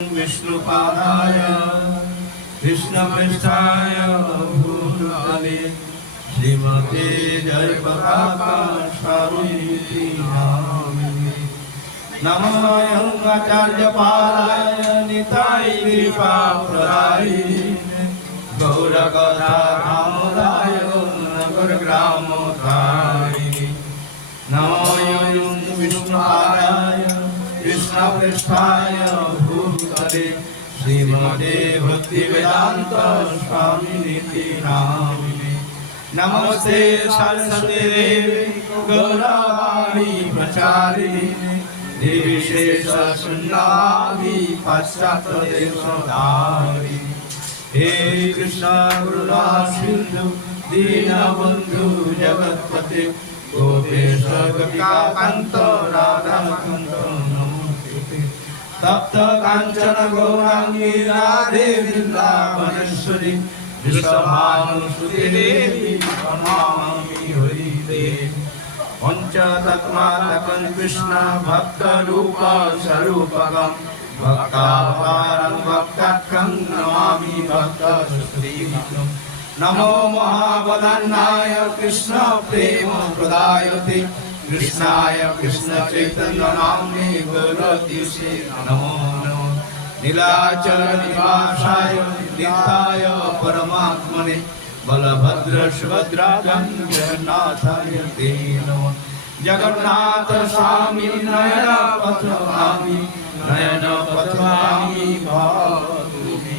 विष्णुपादाय कृष्णपृष्ठाय भूतले श्रीमते जय पताका स्वामीति नामिने नमोऽयं आचार्यपादाय निताय कृपाप्रदायिने गौरकथाधामोदाय नगरग्रामोद्धारिणे नमोऽयं विष्णुपादाय कृष्णपृष्ठाय भूतले श्रीमते भक्तिवेदान्त स्वामिनिति नामिने नमस्ते सरस्वती देवी गौरवाणी प्रचारिणे निर्विशेष शून्यादि पाश्चात्य देशधारिणे हे कृष्ण करुणा सिन्धु दीनबन्धु जगत्पते गोपेश गोपिकान्त राधाकान्त नमोस्तुते तप्त काञ्चन गौराङ्गी राधे वृन्दावनेश्वरी विश्वभानुसुते देवी प्रणमामि हरिदेवी पञ्चतत्त्वात्मकं कृष्ण भक्तरूप स्वरूपकं भक्तावतारं भक्ताख्यं नमामि भक्तश्रीविष्णुं नमो महावदन्नाय कृष्ण प्रेम प्रदायते कृष्णाय कृष्ण चैतन्य नाम्ने गौरतीसे नमो नमः नीलाचल निवासाय नित्याय परमात्मने बलभद्र सुभद्रा जगन्नाथाय ते नमः जगन्नाथ स्वामी नयन पथगामी भवतुमे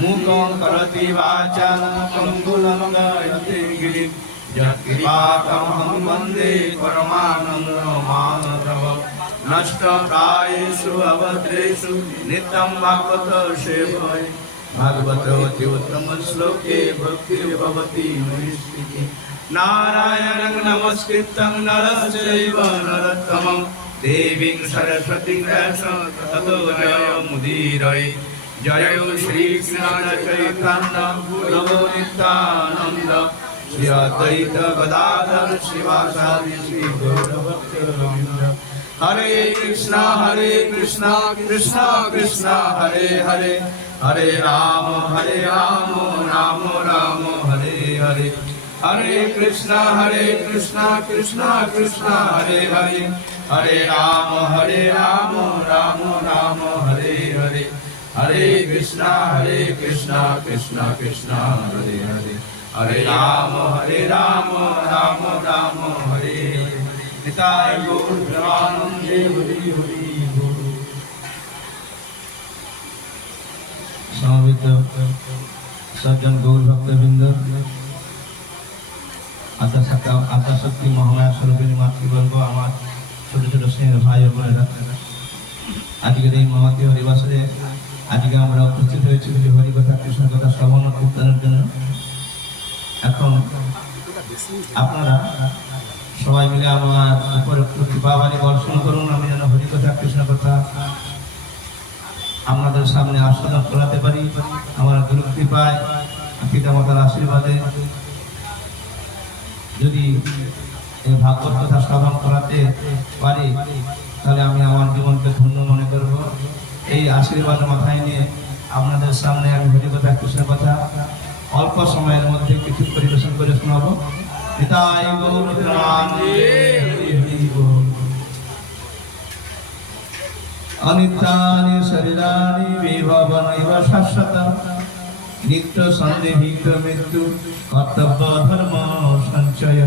मूकं करोति वाचालं पङ्गुलं गायते गिरिं यत्कृपातमहं वन्दे परमानन्दं माधवं नष्टप्रायेषु अभद्रेषु नित्यं भागवत सेवये भागवतोऽति उत्तमश्लोके भक्तिर्भवति नैष्ठिकी नारायणं नमस्कृतं नरं चैव नरोत्तमं देवीं सरस्वतीं व्यासं ततो जयमुदीरये जय श्री कृष्ण चैतन्य प्रभु नित्यानंद श्री अद्वैत गदाधर शिवासादि श्री गौरभक्तवृंद हरे कृष्ण कृष्ण कृष्ण हरे हरे हरे राम राम राम हरे हरे हरे कृष्ण कृष्ण कृष्ण हरे हरे हरे राम राम राम हरे हरे हरे कृष्णा कृष्ण कृष्ण हरे हरे हरे राम राम राम हरे निताय गौर प्रेमानंदे हरि हरि बोल। समवेत सज्जन गौर भक्तबृंद आद्याशक्ति महामाया स्वरूपिणी मातৃবর্গ আমার ছোট ছোট স্নেহের ভাই ও বোনেরা আজকের এই মহতী হরিবাসরে আজকে আমরা উপস্থিত হয়েছি হরিকথা কৃষ্ণ কথা শ্রবণ ও কীর্তনের জন্য। এখন আপনারা সবাই মিলে আমার উপরে কৃপাবাণী বর্ষণ করুন, আমি যেন হরিকথা কৃষ্ণ কথা আপনাদের সামনে আস্বাদন করাতে পারি। আমার গুরু কৃপায় পিতামাতার আশীর্বাদে যদি এই ভাগবত কথা শ্রবণ করাতে পারি তাহলে আমি আমার জীবনকে ধন্য মনে করব। এই আশীর্বাদ মাথায় নিয়ে আপনাদের সামনে আমি হরিকথা কৃষ্ণ কথা অল্প সময়ের মধ্যে কিছু পরিবেশন করে শোনাবো। নিতাই গৌর প্রেমানন্দে হরি হরি বল। অনিত্যানি শরীরাণি বিভবনৈব শাশ্বতম নিত্য সন্দেহিত মৃত্যু কর্তব্য ধর্ম সঞ্চয়।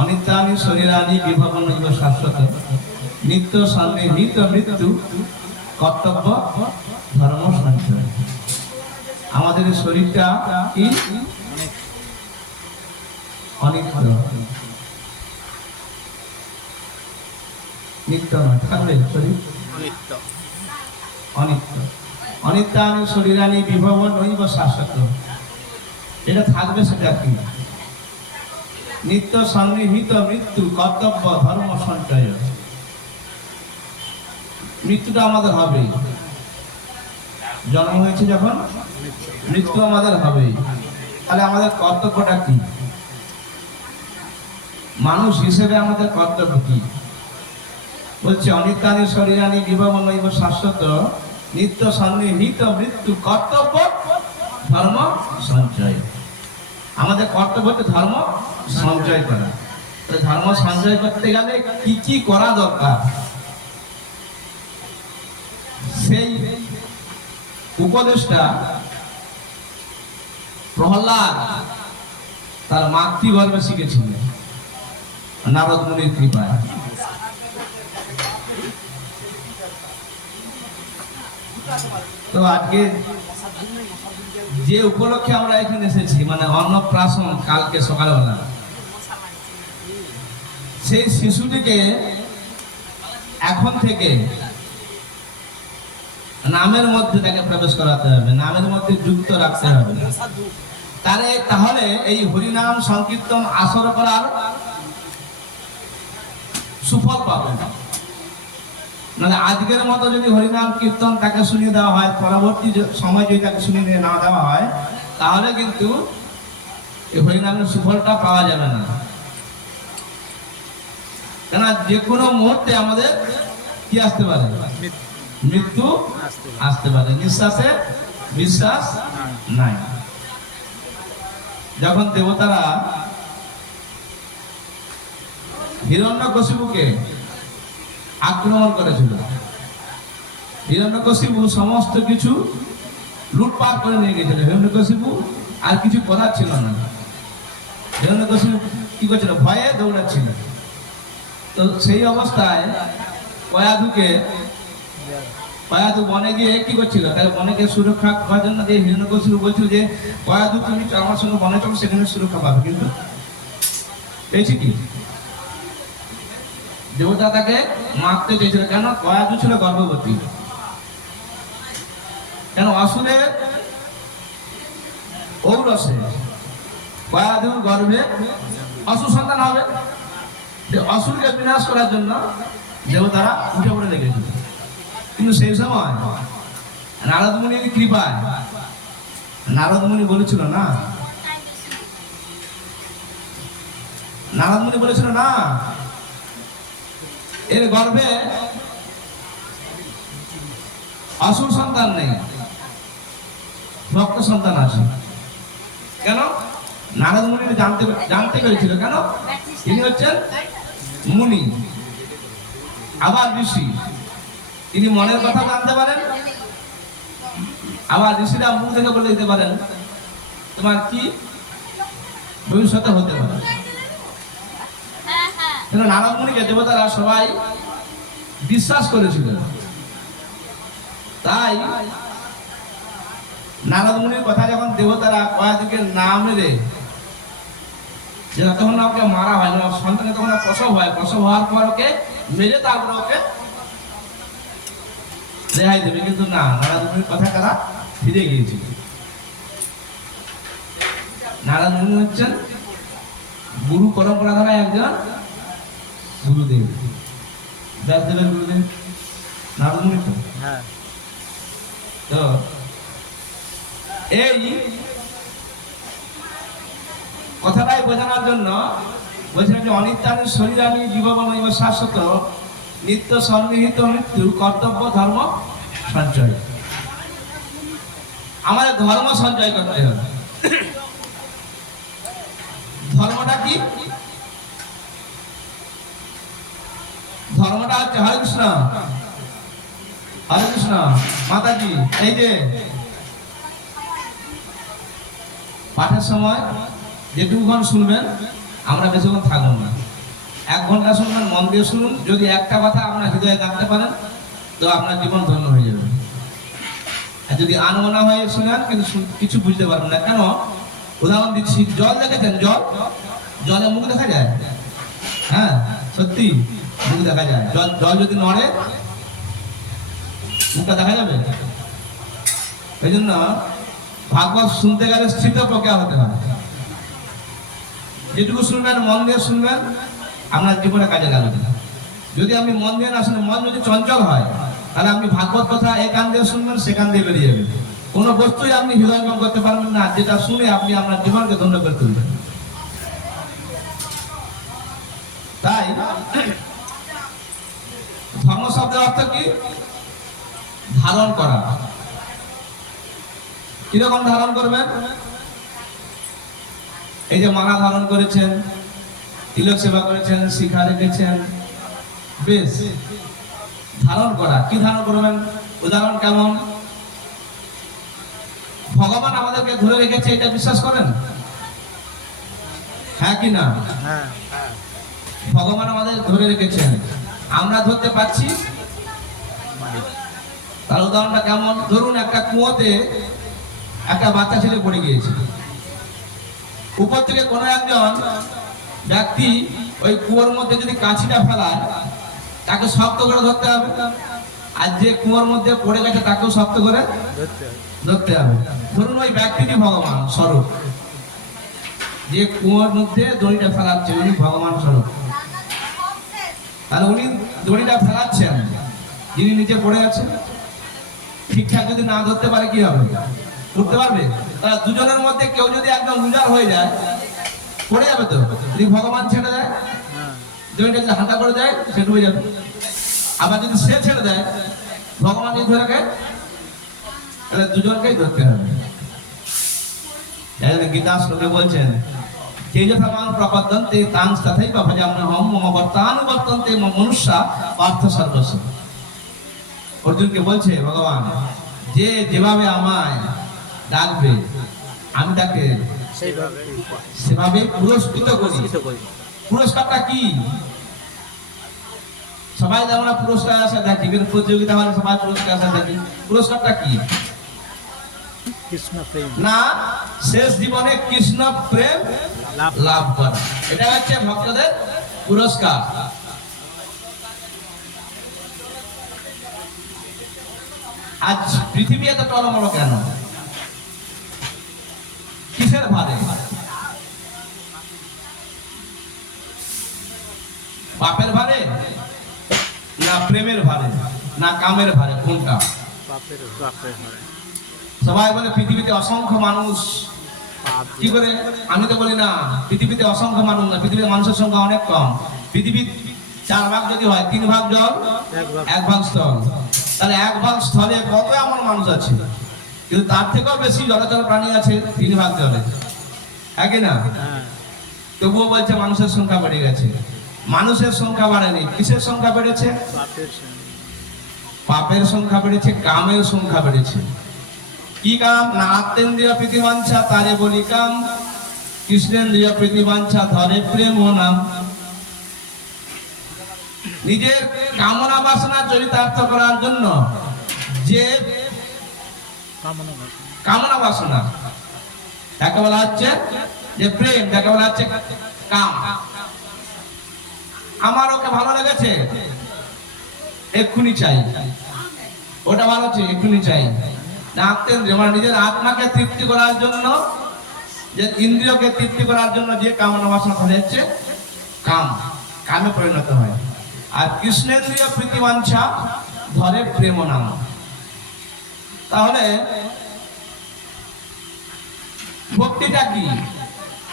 অনিত্যানি শরীরাণি বিভবনৈব শাশ্বতম নিত্য সন্দেহিত মৃত্যু কর্তব্য ধর্ম সঞ্চয়। আমাদের শরীরটা কি অনিত্য, নিত্য নয়, থাকবে শরীর অনিত্য। অনিত্যানি শরীরানি বিভব নৈব শাশ্বত, এটা থাকবে সেটা কি? নিত্য সন্নিহিত মৃত্যু কর্তব্য ধর্ম সঞ্চয়। মৃত্যুটা আমাদের হবেই, জন্ম হয়েছে যখন মৃত্যু আমাদের হবেই। তাহলে আমাদের কর্তব্যটা কি? মানুষ হিসেবে আমাদের কর্তব্য কি? বলছে অনিত্যানি শরীরানি জীবনৈব শাশ্বত নিত্য সন্নিহিত মৃত্যু কর্তব্য ধর্ম সঞ্চয়। আমাদের কর্তব্য হচ্ছে ধর্ম সঞ্চয় করা। ধর্ম সঞ্চয় করতে গেলে কি কি করা দরকার, সেই উপদেশটা প্রহ্লাদ তার মাতৃগর্ভে শিখেছিলেন নারদ মুনির কৃপায়। তো আজকে যে উপলক্ষে আমরা এখানে এসেছি, মানে অন্নপ্রাশন কালকে সকালবেলা, সেই শিশুটিকে এখন থেকে নামের মধ্যে তাকে প্রবেশ করাতে হবে, নামের মধ্যে যুক্ত রাখতে হবে। তাহলে এই হরিনাম সংকীর্তন আসর করার সুফল পাবে। মানে আজকের মতো যদি হরিনাম কীর্তন তাকে শুনিয়ে দেওয়া হয়, পরবর্তী সময় যদি তাকে শুনিয়ে না দেওয়া হয়, তাহলে কিন্তু এই হরিনামের সুফলটা পাওয়া যাবে না। কেন যে কোনো মুহূর্তে আমাদের কি আসতে পারে, মৃত্যু আসতে পারে। নিঃশ্বাসে বিশ্বাস নাই। যখন দেবতারা হিরণ্যকশিপুকে আক্রমণ করেছিল, হিরণ্যকশিপু সমস্ত কিছু লুটপাট করে নিয়ে গেছিল। হিরণ্যকশিপু আর কিছু করার ছিল না। হিরণ্যকশিপু কি করছিল, ভয়ে দৌড়াচ্ছিল। তো সেই অবস্থায় কয়াদু বনে গিয়ে কি করছিল, তাই বনেকে সুরক্ষা করার জন্য যে হিরণ্যকশিপু বলছিল যে কয়াদু তুমি আমার সঙ্গে বনে চলো, সেখানে সুরক্ষা পাবে। কিন্তু পেয়েছি কি, দেবতা তাকে মারতে চেয়েছিল। কেন? কয়াদু ছিল গর্ভবতী। কেন? অসুরের ঔরসে কয়াদুর গর্ভে অসুর সন্তান হবে। অসুরকে বিনাশ করার জন্য দেবতারা উঠে পড়ে লেগেছিল। কিন্তু সেই সময় নারদ মুনির কৃপায় নারদ মুনি বলেছিল না, এর গর্ভে অসুর সন্তান নেই, ভক্ত সন্তান আছে। কেন? নারদ মুনি জানতে পেরেছিল। কেন? তিনি হচ্ছেন মুনি, আবার ঋষি। তিনি মনের কথা জানতে পারেন, আবার ঋষিরা মুখ দেখে বলে দিতে পারেন তোমার কি ভবিষ্যতে হতে পারে। নারদ মুনিকে দেবতারা সবাই বিশ্বাস করেছিল। তাই নারদ মুনির কথা যখন দেবতারা কয়াদুকে না মেরে, যতক্ষণ না ওকে মারা হয় না, সন্তানের তখন প্রসব হয়, প্রসব হওয়ার পর ওকে মেরে তারপরে ওকে রেহাই দেবে। কিন্তু না, নারদ মুনির কথা তারা ফিরে গিয়েছিল। নারদ মুনি হচ্ছেন গুরু পরম্পরা দ্বারা একজন গুরুদেব, ব্যাসদেবের গুরুদেব নারদ মুনি। তো এই কথাটাই বোঝানোর জন্য বলছিলাম যে অনিত্যানি শরীরানি জীবনৈব শাশ্বত নিত্য সন্নিহিত মৃত্যু কর্তব্য ধর্ম সঞ্চয়। আমাদের ধর্ম সঞ্চয় করতে হবে। ধর্মটা কি? ধর্মটা হচ্ছে হরে কৃষ্ণ, হরে কৃষ্ণ। মাতাজি এই যে পাঠের সময় যেটুকুক্ষণ শুনবেন, আমরা বেশিক্ষণ থাকবো না, 1 ঘন্টা শুনবেন, মন দিয়ে শুনুন। যদি একটা কথা আপনার হৃদয়ে রাখতে পারেন তো আপনার জীবন ধন্য হয়ে যাবে। আর যদি আনমনা হয়ে শুনেন কিন্তু কিছু বুঝতে পারবেন না। কেন? উদাহরণ দিচ্ছি, জল দেখেছেন? জলে মুখ দেখা যায়? হ্যাঁ, সত্যি মুখ দেখা যায়। জল যদি নড়ে মুখটা দেখা যাবে? এই জন্য ভাগবত শুনতে গেলে স্থিত প্রজ্ঞা হতে হবে। যেটুকু শুনবেন মন দিয়ে শুনবেন, আপনার জীবনে কাজে লাগবে। যদি আপনি মন দিয়ে না শুনেন, মন যদি চঞ্চল হয়, তাহলে আপনি ভাগবত কথা এই কান দিয়ে শুনবেন, সে কান দিয়ে বেরিয়ে যাবে। কোনো বস্তুই আপনি হৃদয়ঙ্গম করতে পারবেন না যেটা শুনে আপনি আপনার জীবনকে ধন্য করে তুলবেন। তাই শব্দের অর্থ কি? ধারণ করা। কিরকম ধারণ করবেন? এই যে মালা ধারণ করেছেন, তিলক সেবা করেছেন, শিখা রেখেছেন, বেশ ধারণ করা। কি ধারণ করবেন? উদাহরণ কেমন? ভগবান আমাদেরকে ধরে রেখেছে, এটা বিশ্বাস করেন? হ্যাঁ কি না? ভগবান আমাদের ধরে রেখেছেন, আমরা ধরতে পারছি? তার উদাহরণটা কেমন? ধরুন একটা কুয়োতে একটা বাচ্চা ছেলে পড়ে গিয়েছে, উপর থেকে কোনো একজন ব্যক্তি ওই কুয়োর মধ্যে যদি কাছিটা ফেলায়, তাকে শক্ত করে ধরতে হবে, আর যে কুয়োর মধ্যে পড়ে গেছে তাকেও শক্ত করে ধরতে হবে। ধরুন ওই ব্যক্তিটি ভগবান স্বরূপ, যে কুয়োর মধ্যে দড়িটা ফেলাচ্ছে উনি ভগবান স্বরূপ। তাহলে উনি দড়িটা ফেলাচ্ছেন, যিনি নিচে পড়ে আছেন, ঠিকঠাক যদি না ধরতে পারে কি হবে? উঠতে পারবে? তাহলে দুজনের মধ্যে কেউ যদি একদম লুজার হয়ে যায়, পড়ে যাবে তো। যদি ভগবান ছেড়ে দেয়, দড়িটা যদি হাঁটা করে দেয়, সে ডুবে যাবে। আবার যদি সে ছেড়ে দেয়, ভগবান যদি ধরে রাখে, তাহলে দুজনকেই ধরতে হবে। গীতা শ্লোকে বলছেন, তেজথামান প্রপদ্যন্তে তাং তথৈব ভজাম্যহম মম বর্তানুবর্তন্তে মনুষ্যা পার্থ সর্বস্ব। অর্জুনকে বলছে ভগবান, যে যেভাবে আমায় ডাকবে আমি তাকে সেভাবে পুরস্কৃত করি। পুরস্কারটা কি? সবাই আমরা পুরস্কার আশা দেখি, কিন্তু প্রতিযোগিতা হলে সবাই পুরস্কার আশা দেখি। পুরস্কারটা কি? কৃষ্ণ প্রেম না, শেষ জীবনে কৃষ্ণ প্রেম লাভ করা, এটা হচ্ছে ভক্তদের পুরস্কার। আজ পৃথিবী এত টলমল কেন? কিসের ভারে? পাপের ভারে, না প্রেমের ভারে, না কামের ভারে? কোনটা? পাপের ভারে। সবাই বলে পৃথিবীতে অসংখ্য মানুষ, কি করে? আমি তো বলি না পৃথিবীতে অসংখ্য মানুষ না, পৃথিবীর মানুষের সংখ্যা অনেক কম। পৃথিবীর 4 ভাগ যদি হয়, 3 ভাগ জল, 1 ভাগ স্থল। তাহলে 1 ভাগ স্থলে কত এমন মানুষ আছে? কিন্তু তার থেকেও বেশি জলচর প্রাণী আছে 3 ভাগ জলে, হ্যাঁ কি না? তবুও বলছে মানুষের সংখ্যা বেড়ে গেছে। মানুষের সংখ্যা বাড়েনি, কিসের সংখ্যা বেড়েছে? পাপের সংখ্যা বেড়েছে, কামের সংখ্যা বেড়েছে। কি কাম? না আত্মেন্দ্রিয় প্রীতিবাঞ্ছা তারে বলি কাম, কৃষ্ণেন্দ্রিয় প্রীতিবাঞ্ছা ধরে প্রেম নাম। নিজের কামনা বাসনা চরিতার্থ করার জন্য যে কামনা বাসনা, তাকে বলা হচ্ছে যে প্রেম, তাকে বলা হচ্ছে কাম। আমার ওকে ভালো লেগেছে, এক্ষুনি চাই, ওটা ভালো হচ্ছে এক্ষুনি চাই। নিজের আত্মাকে তৃপ্তি করার জন্য, যে ইন্দ্রিয়কে তৃপ্তি করার জন্য যে কামনা বাসনা ধরে হচ্ছে কাম, কামে পরিণত হয়। আর কৃষ্ণেন্দ্রিয় প্রীতিবাঞ্ছা ধরে প্রেম নাম। তাহলে ভক্তিটা কি?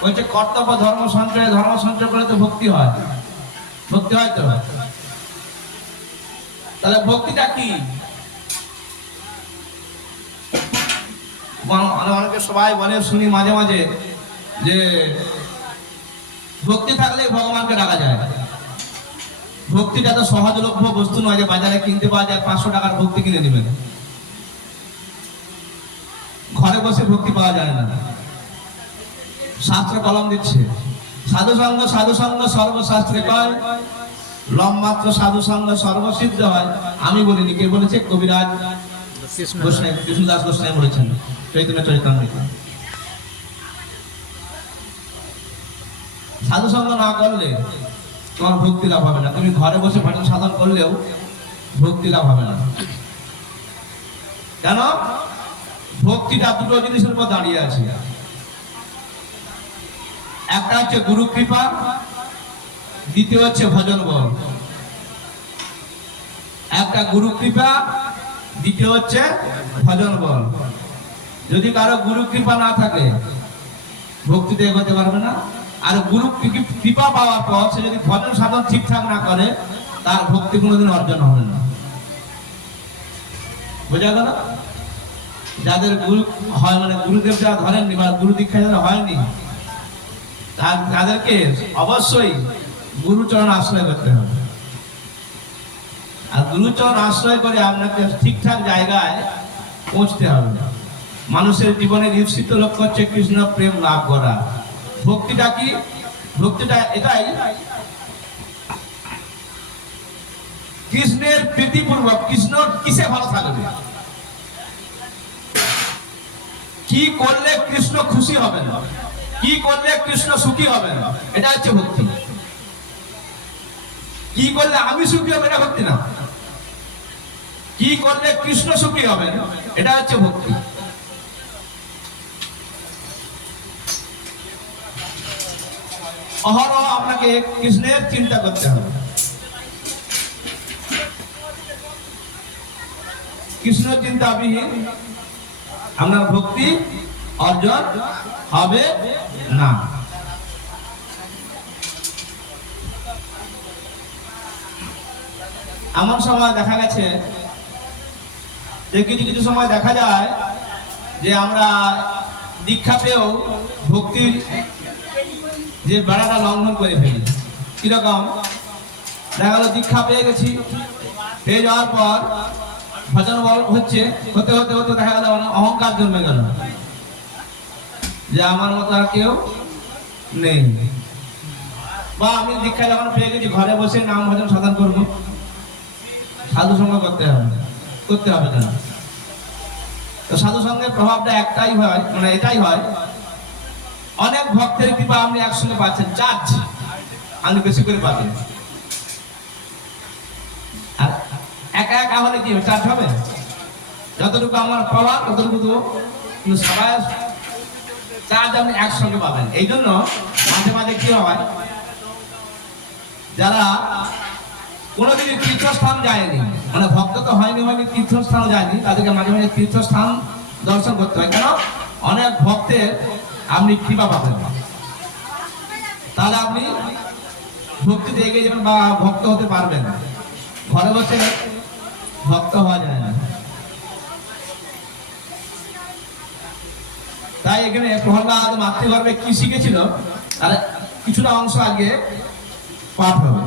বলছে কর্তব্য ধর্ম সঞ্চয়, ধর্ম সঞ্চয় করে তো ভক্তি হয়। ভক্তি হয় তো? তাহলে ভক্তিটা কি? অনেকে সবাই বলে, শুনি মাঝে মাঝে, যে ভক্তি থাকলে ভগবানকে ডাকা যায়। ভক্তিটা তো সহজলভ্য বস্তু নয় যে বাজারে কিনতে পাওয়া যায়। 500 টাকার ভক্তি কিনে নেবেন, ঘরে বসে ভক্তি পাওয়া যায় না। শাস্ত্র কলম দিচ্ছে, সাধু সঙ্গ সর্বশাস্ত্রে কয়, লম্মাত্র সাধু সঙ্গ সর্বসিদ্ধ হয়। আমি বলিনি, কে বলেছে? কবিরাজ কৃষ্ণদাস গোস্বামী বলেছেন চৈতন্য চরিতামৃত। সাধু সঙ্গ না করলে তোমার ভক্তি লাভ হবে না। তুমি ঘরে বসে ভজন সাধন করলেও ভক্তি লাভ হবে না। কেন? ভক্তিটা দুটো জিনিসের উপর দাঁড়িয়ে আছে। একটা হচ্ছে গুরু কৃপা, দ্বিতীয় হচ্ছে ভজন বল। একটা গুরু কৃপা, দ্বিতীয় হচ্ছে ভজন বল। যদি কারো গুরু কৃপা না থাকে, ভক্তিতে এগোতে পারবে না। আর গুরু কৃপা পাওয়ার পর সে যদি ভজন সাধন ঠিকঠাক না করে, তার ভক্তি কোনোদিন অর্জন হবে না। বোঝা গেল? যাদের গুরু হয় মানে গুরুদেব যারা ধরেননি বা গুরু দীক্ষা যারা হয়নি তাদেরকে অবশ্যই গুরুচরণ আশ্রয় করতে হবে। আর গুরুচরণ আশ্রয় করে আপনাকে ঠিকঠাক জায়গায় পৌঁছতে হবে। মানুষের জীবনের ঈপ্সিত লক্ষ্য হচ্ছে কৃষ্ণ প্রেম লাভ করা। ভক্তিটা কি? ভক্তিটা এটাই, কৃষ্ণের প্রীতিপূর্বক। কৃষ্ণ কিসে ভালো থাকবে, কি করলে কৃষ্ণ খুশি হবেন, কি করলে কৃষ্ণ সুখী হবেন, এটা হচ্ছে ভক্তি। কি করলে আমি সুখী হব এটা ভক্তি না, কি করলে কৃষ্ণ সুখী হবেন এটা হচ্ছে ভক্তি। অহরহ আপনাকে কৃষ্ণের চিন্তা করতে হবে। কৃষ্ণ চিন্তাবিহীন আপনার ভক্তি অর্জন হবে না। এমন সময় দেখা গেছে যে কিছু কিছু সময় দেখা যায় যে আমরা দীক্ষা পেয়েও ভক্তির যে বেড়াটা লঙ্ঘন করে ফেলি। কিরকম? দেখা গেল দীক্ষা পেয়ে গেছি, পেয়ে যাওয়ার পর ভজন হচ্ছে, হতে হতে হতে দেখা গেল অহংকার জন্মে গেল যে আমার মতো আর কেউ নেই। বা আমি দীক্ষা যখন পেয়ে গেছি ঘরে বসে নাম ভজন সাধন করবো, সাধু সঙ্গ করতে হবে না। তো সাধু সঙ্গের প্রভাবটা একটাই হয়, মানে এটাই হয়, অনেক ভক্তের কৃপা আপনি একসঙ্গে পাচ্ছেন, চার্জ আপনি বেশি করে পাবেন। আর একা একা হলে কি চার্জ হবে? যতটুকু আমার পাওয়া ততটুকু তো সবাই চার্জ আপনি একসঙ্গে পাবেন। এই জন্য মাঝে মাঝে কি হয়, যারা কোনোদিনই তীর্থস্থান যায়নি, মানে ভক্ত তো হয়নি তীর্থস্থানও যায়নি, তাদেরকে মাঝে মাঝে তীর্থস্থান দর্শন করতে হয়। কেন? অনেক ভক্তের আপনি কৃপা পাবেন, তাহলে আপনি ভক্তিতে এগিয়ে যাবেন বা ভক্ত হতে পারবেন। ঘরে বসে ভক্ত হওয়া যায় না। তাই এখানে প্রহ্লাদ মাতৃগর্ভে কি শিখেছিল তার কিছুটা অংশ আগে পাঠ হবে।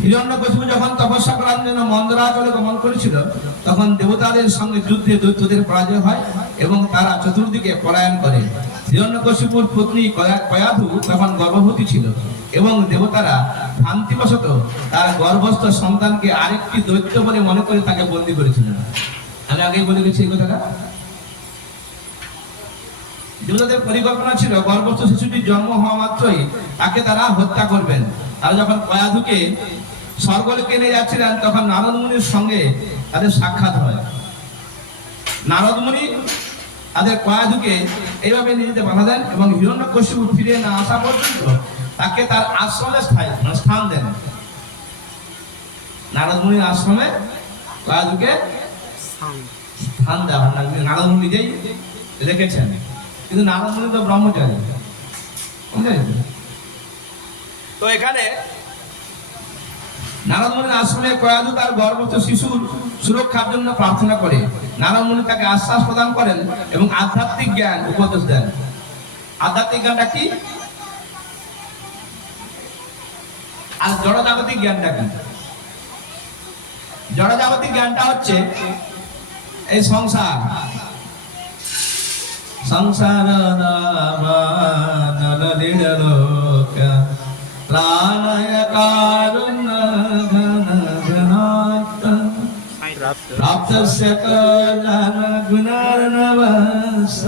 হিরণ্যকশিপু যখন তপস্যা করার জন্য মন্দরাচলে গমন করেছিল, তখন দেবতাদের সঙ্গে যুদ্ধে দৈত্যদের পরাজয় হয় এবং তারা চতুর্দিকে পলায়ন করে। হিরণ্যকশিপুর পত্নী কয়াধু তখন গর্ভবতী ছিল এবং দেবতারা ভ্রান্তিবশত তার গর্ভস্থ সন্তানকে আরেকটি দৈত্য বলে মনে করে তাকে বন্দী করেছিলেন। আমি আগেই বলে গেছি এই কথাটা। দেবতাদের পরিকল্পনা ছিল গর্ভস্থ শিশুটির জন্ম হওয়া মাত্রই তাকে তারা হত্যা করবেন। তারা যখন কয়াধুকে স্বর্গলোকে নিয়ে যাচ্ছিলেন, তখন নারদ মুনির সঙ্গে তাদের সাক্ষাৎ হয়। নারদ মুনি তাদের কয়াধুকে এইভাবে নিয়ে যেতে বাধা দেন এবং হিরণ্যকশিপু ফিরে না আসা পর্যন্ত তাকে তার আশ্রমে স্থান দেন। নারদ মুনির আশ্রমে কয়াধুকে স্থান দেওয়া, নারদ মুনি নিজেই রেখেছেন। কিন্তু নারদ মুনি তো ব্রহ্মচারী। তো এখানে নারদ মুনির আশ্রমে কয়াধু তার গর্ভস্থ শিশুর সুরক্ষার জন্য প্রার্থনা করে। নারদ মুনি তাকে আশ্বাস প্রদান করেন এবং আধ্যাত্মিক জ্ঞান উপদেশ দেন। আধ্যাত্মিক জ্ঞানটা কি আর জড়জাগতিক জ্ঞানটা কি? জড়জাগতিক জ্ঞানটা হচ্ছে এই সংসার প্রাণায় কারুণ্য ঘন ঘনাত্ম প্রাপ্তস্য কল্যাণ গুণার্ণবস্য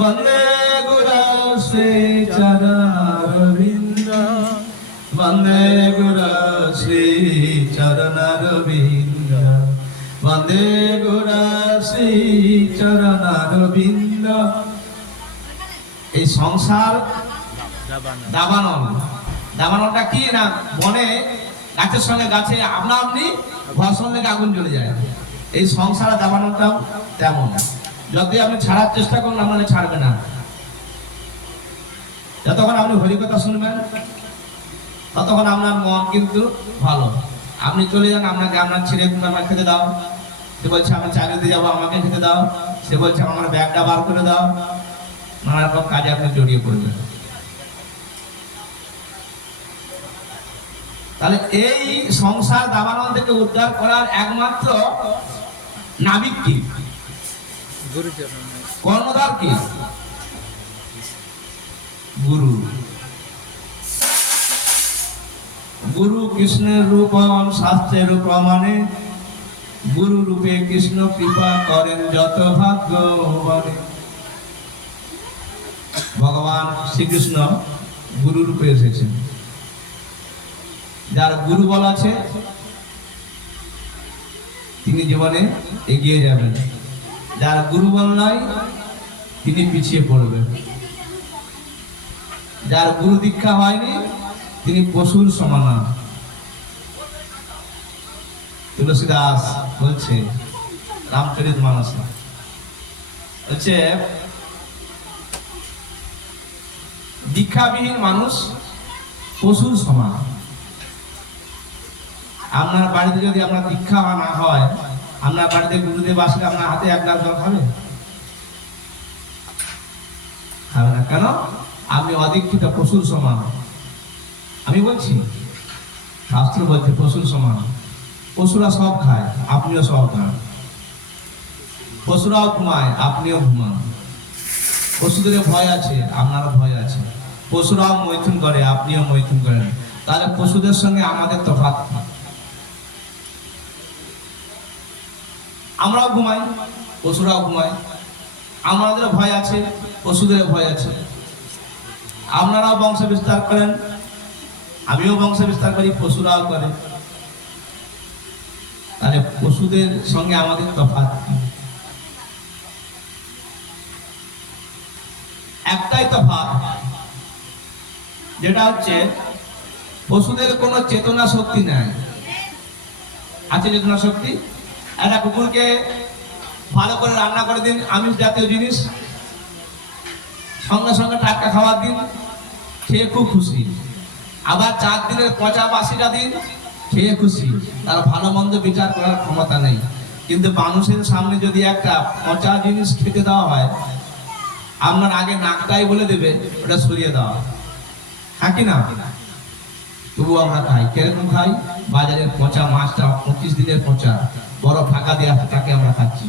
বন্দে গুরু শ্রী চরণারবিন্দ বন্দে গুরু শ্রী চরণারবিন্দ বন্দে গুরু শ্রী চরণারবিন্দ। এই সংসার দাবানল। দাবানলটা কি না, বনে গাছের সঙ্গে গাছে আপনা আপনি ঘর্ষণ লেগে আগুন জ্বলে যায়। এই সংসার দাবানলটাও তেমন। যদি আপনি ছাড়ার চেষ্টা করুন আপনাকে ছাড়বে না। যতক্ষণ আপনি হরিকথা শুনবেন ততক্ষণ আপনার মন কিন্তু ভালো। আপনি চলে যান, আপনাকে আপনার ছেলে আমাকে খেতে দাও, সে বলছে আমি চাকরিতে যাবো আমাকে খেতে দাও, সে বলছে আমার ব্যাগটা বার করে দাও, নানা রকম কাজে আপনি জড়িয়ে পড়বেন। তাহলে এই সংসার দাবানল থেকে উদ্ধার করার একমাত্র নাবিক কি? গুরুচরণ। কর্ণধার কি? গুরু। গুরু কৃষ্ণের রূপম শাস্ত্রের প্রমাণে, গুরু রূপে কৃষ্ণ কৃপা করেন যত ভাগ্যবানে। ভগবান শ্রীকৃষ্ণ গুরু রূপে এসেছেন। যার গুরু বল আছে তিনি জীবনে এগিয়ে যাবেন, যার গুরু বল নাই তিনি পিছিয়ে পড়বেন। যার গুরু দীক্ষা হয়নি তিনি পশুর সমান। তুলসীদাস বলছে রামচরিতমানস হচ্ছে দীক্ষাবিহীন মানুষ পশুর সমান। আপনার বাড়িতে যদি আপনার দীক্ষা না হয়, আপনার বাড়িতে গুরুদেব আসলে আপনার হাতে এক গ্লাস জল খাবে? খাবে না। কেন? আপনি অদীক্ষিত, পশুর সমান। আমি বলছি, শাস্ত্র বলছে পশুর সমান। পশুরা সব খায়, আপনিও সব খান। পশুরাও ঘুমায়, আপনিও ঘুমান। পশুদের ভয় আছে, আপনারও ভয় আছে। পশুরাও মৈথুন করে, আপনিও মৈথুন করেন। তাহলে পশুদের সঙ্গে আমাদের তফাৎ কি? আমরাও ঘুমাই, পশুরাও ঘুমায়। আমাদের ভয় আছে, পশুদের ভয় আছে। আপনারাও বংশ বিস্তার করেন, আমিও বংশ বিস্তার করি, পশুরাও করে। তাহলে পশুদের সঙ্গে আমাদের তফাৎ কি? একটাই তফাৎ, যেটা হচ্ছে পশুদের কোনো চেতনা শক্তি নাই। আছে চেতনা শক্তি? একটা কুকুরকে ভালো করে রান্না করে দিন, আমিষ জাতীয় জিনিস, সঙ্গে সঙ্গে টাটকা খাবার দিন, খেয়ে খুব খুশি। আবার 4 দিনের পচা বাসিটা দিন, খেয়ে খুশি। তার ভালো মন্দ বিচার করার ক্ষমতা নেই। কিন্তু মানুষের সামনে যদি একটা পচা জিনিস খেতে দেওয়া হয়, আপনার আগে নাকটাই বলে দেবে ওটা সরিয়ে দেওয়া। হ্যাঁ কি না? তবু আমরা খাই। কিরকম খাই? বাজারের পচা মাছটা 25 দিনের পচা, বড় ফাঁকা দিয়ে আসে, তাকে আমরা খাচ্ছি।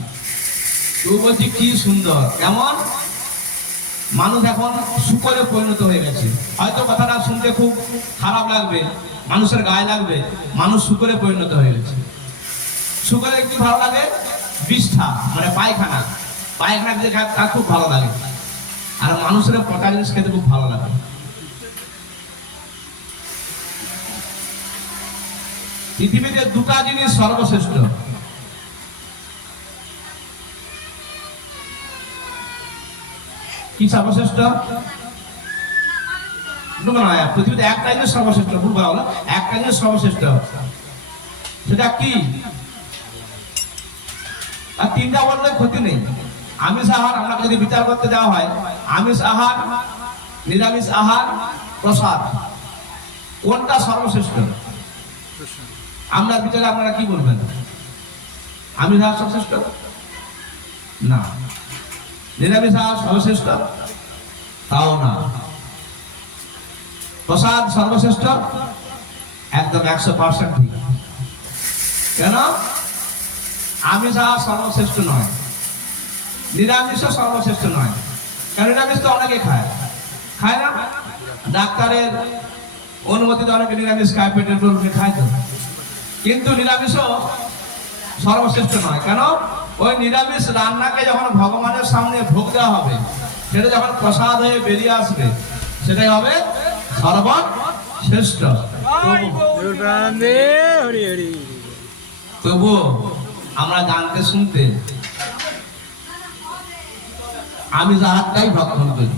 তবু বলছি কি সুন্দর। কেমন? মানুষ এখন শুকরে পরিণত হয়ে গেছে। হয়তো কথাটা শুনতে খুব খারাপ লাগবে, মানুষের গায়ে লাগবে, মানুষ শুকরে পরিণত হয়ে গেছে। শুকরে একটু ভালো লাগে বিষ্ঠা, মানে পায়খানা। পায়খানা দিতে তার খুব ভালো লাগে। আর মানুষের পচা জিনিস খেতে খুব ভালো লাগে। পৃথিবীতে 2টা জিনিস সর্বশ্রেষ্ঠ। কি সর্বশ্রেষ্ঠ? পৃথিবীতে একটা জিনিস সর্বশ্রেষ্ঠ, ভুল বলা হলো। একটা জিনিস সর্বশ্রেষ্ঠ, সেটা কি? আর 3টা বললে ক্ষতি নেই। আমিষ আহার, আপনাকে যদি বিচার করতে দেওয়া হয়, আমিষ আহার, নিরামিষ আহার, প্রসাদ, কোনটা সর্বশ্রেষ্ঠ? আমরা বিচারে আপনারা কি বলবেন? আমিষ আহার সর্বশ্রেষ্ঠ না। নিরামিষ আহার সর্বশ্রেষ্ঠ? তাও না। প্রসাদ সর্বশ্রেষ্ঠ? একদম 100% ঠিক। কেন? আমিষ আহার সর্বশ্রেষ্ঠ নয়, নিরামিষও সর্বশ্রেষ্ঠ নয়। কারণ নিরামিষ তো অনেকে খায়, খায় না? ডাক্তারের অনুমতিতে অনেকে নিরামিষ খায়, পেটের রোগে খায় তো। কিন্তু নিরামিষও সর্বশ্রেষ্ঠ নয়। কেন? ওই নিরামিষ রান্নাকে যখন ভগবানের সামনে ভোগ দেওয়া হবে, সেটা যখন প্রসাদ হয়ে বেরিয়ে আসবে, সেটাই হবে সর্বশ্রেষ্ঠ। তবু আমরা জানতে শুনতে আমিষ আহারটাই ভক্ষণ করি।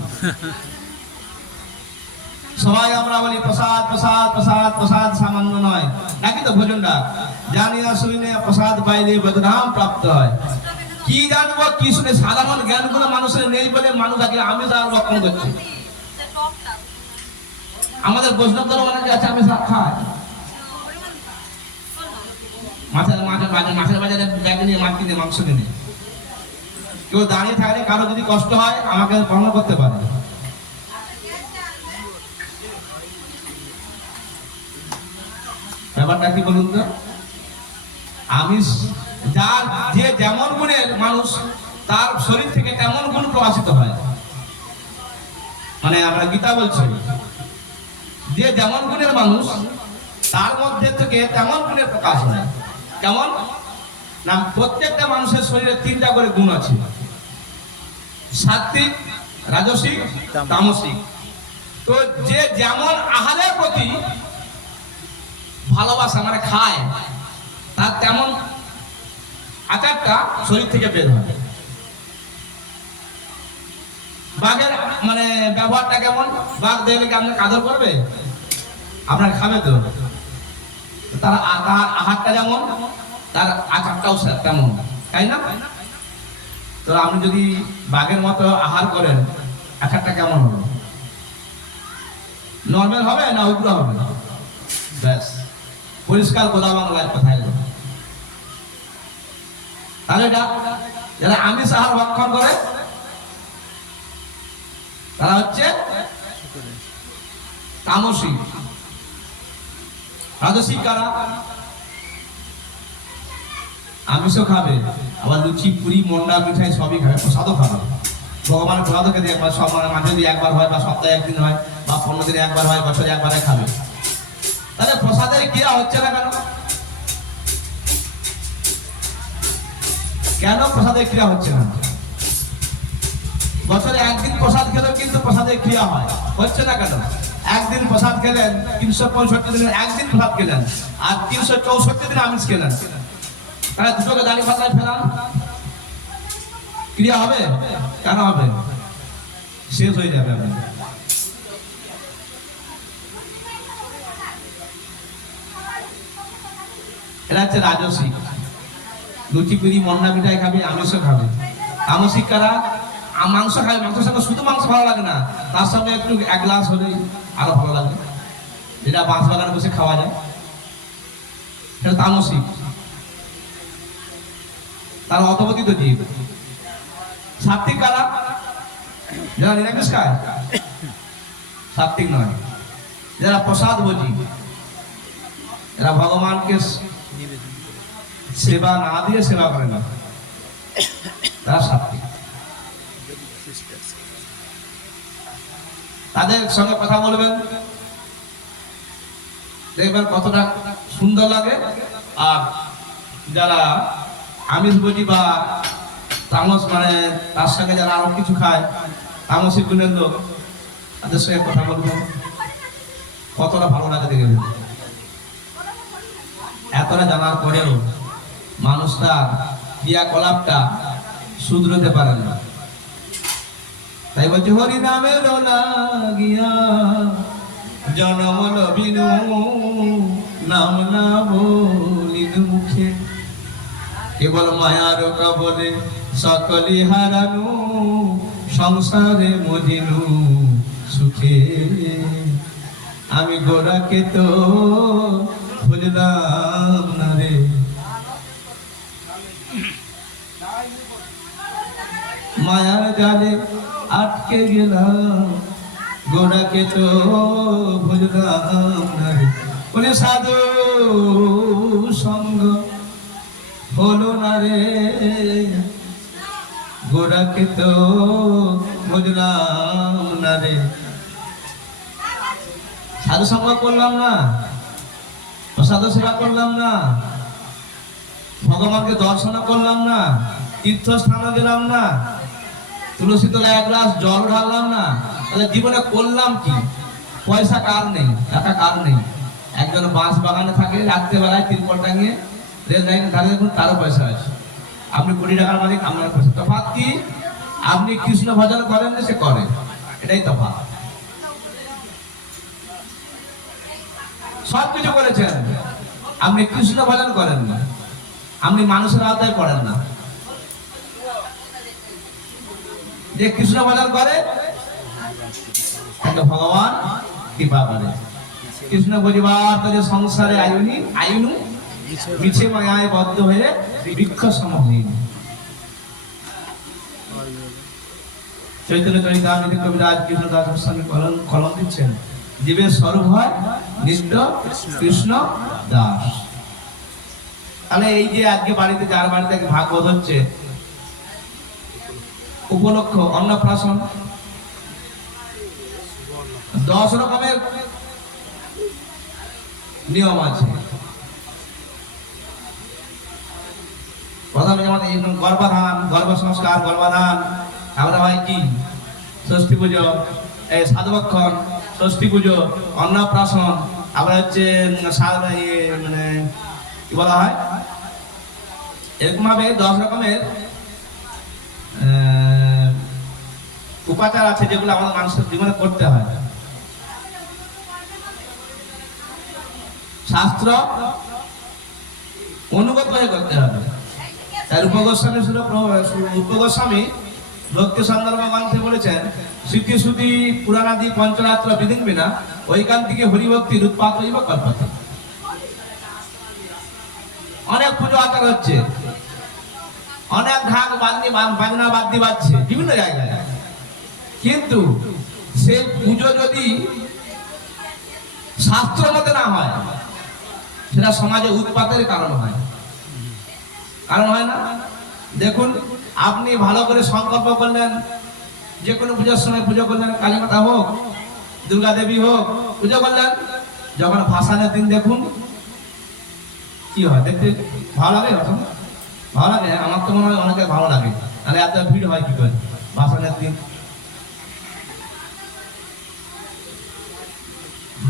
সবাই আমরা বলি প্রসাদ প্রসাদ প্রসাদ প্রসাদ, সামান্য নয়। নাকি তো ভোজনটা জানিয়া শুনে প্রসাদ পাইলে বদনাম প্রাপ্ত হয়। কি জানবো, কি শুনে? সাধারণ জ্ঞানগুলো মানুষের নেই বলে মানুষ আগে আমিষ আহার ভক্ষণ করছে। আমাদের বৈষ্ণব ধর্ম অনেকে আছে আমিষ খায়, মাছের বাজারে ব্যাগ নিয়ে মাছ কিনে মাংস কিনে। কেউ দাঁড়িয়ে থাকলে কারো যদি কষ্ট হয় আমাকে বর্ণনা করতে পারে। ব্যাপারটা কি বলুন তো? আমিষ যার যে যেমন গুণের মানুষ তার শরীর থেকে তেমন গুণ প্রকাশিত হয়। মানে আমরা গীতা বলছি যে যেমন গুণের মানুষ তার মধ্যে থেকে তেমন গুণের প্রকাশ হয়। কেমন না, প্রত্যেকটা মানুষের শরীরে 3টা করে গুণ আছে, সাত্বিক, রাজসিক, তামসিক। তো যে যেমন আহারের প্রতি ভালোবাসা মানে খায়, তার তেমন আচারটা শরীর থেকে বের হয়। বাঘের মানে ব্যবহারটা কেমন? বাঘ দেখলে কি আপনাকে আদর করবে? আপনার খাবে তো। তার আহারটা যেমন তার আচারটাও তেমন, তাই না? তো আপনি যদি বাঘের মতো আহার করেন আচারটা কেমন হবে? নর্মাল হবে না উগ্র হবে? ব্যাস, পরিষ্কার গোদা বাংলায় কথাই বলে। তাহলে এটা যারা আমিষ আহার ভক্ষণ করে তারা হচ্ছে তামসিক। রাজসিক কারা? আমিষও খাবে, আবার লুচি, পুরি, মন্ডা, মিঠাই সবই খাবে, প্রসাদও খাবে। ভগবানের প্রসাদও খেতে একবার, সব মাঝে যদি একবার হয় বা সপ্তাহে একদিন হয় বা 15 দিনে একবার হয়, বছরে একবারে খাবে। তাহলে প্রসাদের ক্রিয়া হচ্ছে না কেন? কেন প্রসাদের ক্রিয়া হচ্ছে না? বছরে একদিন প্রসাদ খেলেও কিন্তু প্রসাদের ক্রিয়া হয়, হচ্ছে না কেন? একদিন প্রসাদ খেলেন, 365 দিনে একদিন প্রসাদ খেলেন, আর 364 দিন আমিষ খেলেন, তাহলে দুটোকে দাঁড়িয়ে পাতায় ফেলান, ক্রিয়া হবে? কেন হবে? শেষ হয়ে যাবে। এরা হচ্ছে রাজসিক, লুচি, পুরি, মন্ডা, মিঠাই খাবে, আমিষও খাবে। তামসিক কারা? মাংস খাবে, মাংসের সঙ্গে শুধু মাংস ভালো লাগে না, তার সঙ্গে একটু 1 গ্লাস হলেই আরো ভালো লাগে, যেটা বাঁশ বাগানে বসে খাওয়া যায়, সেটা তামসিক। তারা অতপতিত জীব। সাত্বিক কারা? যারা নিরামিষ খায়, সাত্বিক নয়। যারা প্রসাদ ভোজী, এরা ভগবানকে সেবা না দিয়ে সেবা করে না, তারা সাত্বিক। তাদের সঙ্গে কথা বলবেন, দেখবেন কতটা সুন্দর লাগে। আর যারা আমিষ ভোজী বা তামস মানে তার সঙ্গে যারা আরো কিছু খায়, তামসিক গুণের লোক, তাদের সঙ্গে কথা বলবেন, কতটা ভালো লাগে দেখবেন। এতটা জানার পরেও মানুষ তার ক্রিয়াকলাপটা শুধরতে পারে না। তাই বলছে হরি নামের লাগিয়া জনম লবিনু, নাম না বলিনু মুখে, কেবল মায়ার কবলে সকলি হারানু, সংসারে মজিনু সুখে। আমি গোরাকে তো বুঝলাম না রে, মায়ার জালে আটকে গেলাম, গোরাকে তো বুঝলাম না রে। বলে সাধু সঙ্গ হলো না রে, গোরাকে তো বুঝলাম না রে। সাধু সঙ্গ করলাম না, প্রসাদ সেবা করলাম না, ভগবানকে দর্শন করলাম না, তীর্থস্থান দিলাম না, তুলসী তলায় 1 গ্লাস জল ঢাললাম না, তাহলে জীবনে করলাম কি? পয়সা কার নেই, টাকা কার নেই? একজন বাঁশ বাগানে থাকে, রাত্রেবেলায় তিরপল টাঙিয়ে রেল লাইনে দাঁড়িয়ে দেখুন, তারও পয়সা আছে। আপনি 20 টাকার মালিক, আপনার পয়সা। তফাৎ কি? আপনি কৃষ্ণ ভজন করেন না, সে করে, এটাই তফাৎ। সব কিছু করেছেন, আপনি কৃষ্ণ ভজন করেন না, আপনি মানুষের আওতায় পড়েন না। যে কৃষ্ণ ভজন করে ভগবান কৃপা করে। কৃষ্ণ পরিবার তো যে সংসারে আয়ুনি আয়ুনু মিছে মায়ায় বদ্ধ হয়ে বৃক্ষ সমহীন। চৈতন্য চরিতামৃতে কবিরাজ কৃষ্ণদাস গোস্বামী কলম দিচ্ছেন, জীবের স্বরূপ হয় নিত্য কৃষ্ণ দাস। তাহলে এই যে আজকে বাড়িতে, যার বাড়িতে ভাগবত হচ্ছে, উপলক্ষ অন্নপ্রাশন, 10 রকমের নিয়ম আছে। প্রথমে যেমন গর্ভধান, গর্ভ সংস্কার, গর্ভধান, তারপরে হয় কি ষষ্ঠী পুজো, এই সাধুবক্ষণ, ষষ্ঠী পুজো, অন্নপ্রাশন, আবার হচ্ছে মানে কি বলা হয়, এরকম ভাবে 10 রকমের উপাচার আছে যেগুলো আমাদের মানুষের জীবনে করতে হয়। শাস্ত্র অনুগত হয়ে করতে হবে। তাই রূপগোস্বামী ভক্তি সন্দর্ভ গ্রন্থে বলেছেন, স্মৃতি শ্রুতি পুরাণাদি পঞ্চরাত্র বিধিন বিনা ঐকান্তিকে হরিভক্তির উৎপাত হইব কল্পতে। অনেক পুজো আচার হচ্ছে, অনেক ঢাক বাজনা বাদ্যি বাজছে বিভিন্ন জায়গায়, কিন্তু সেই পুজো যদি শাস্ত্র মতে না হয়, সেটা সমাজে উৎপাতের কারণ হয়। কারণ হয় না? দেখুন, আপনি ভালো করে সংকল্প করলেন, যে কোনো পুজোর সময় পুজো করলেন, কালী মাতা হোক, দুর্গা দেবী হোক, পুজো করলেন, যখন ভাসানের দিন দেখুন কি হয়, দেখতে ভালো লাগে? ভালো লাগে? আমার তো মনে হয় অনেকে ভালো লাগে, তাহলে এত ভিড় হয় কি করে ভাসানের দিন?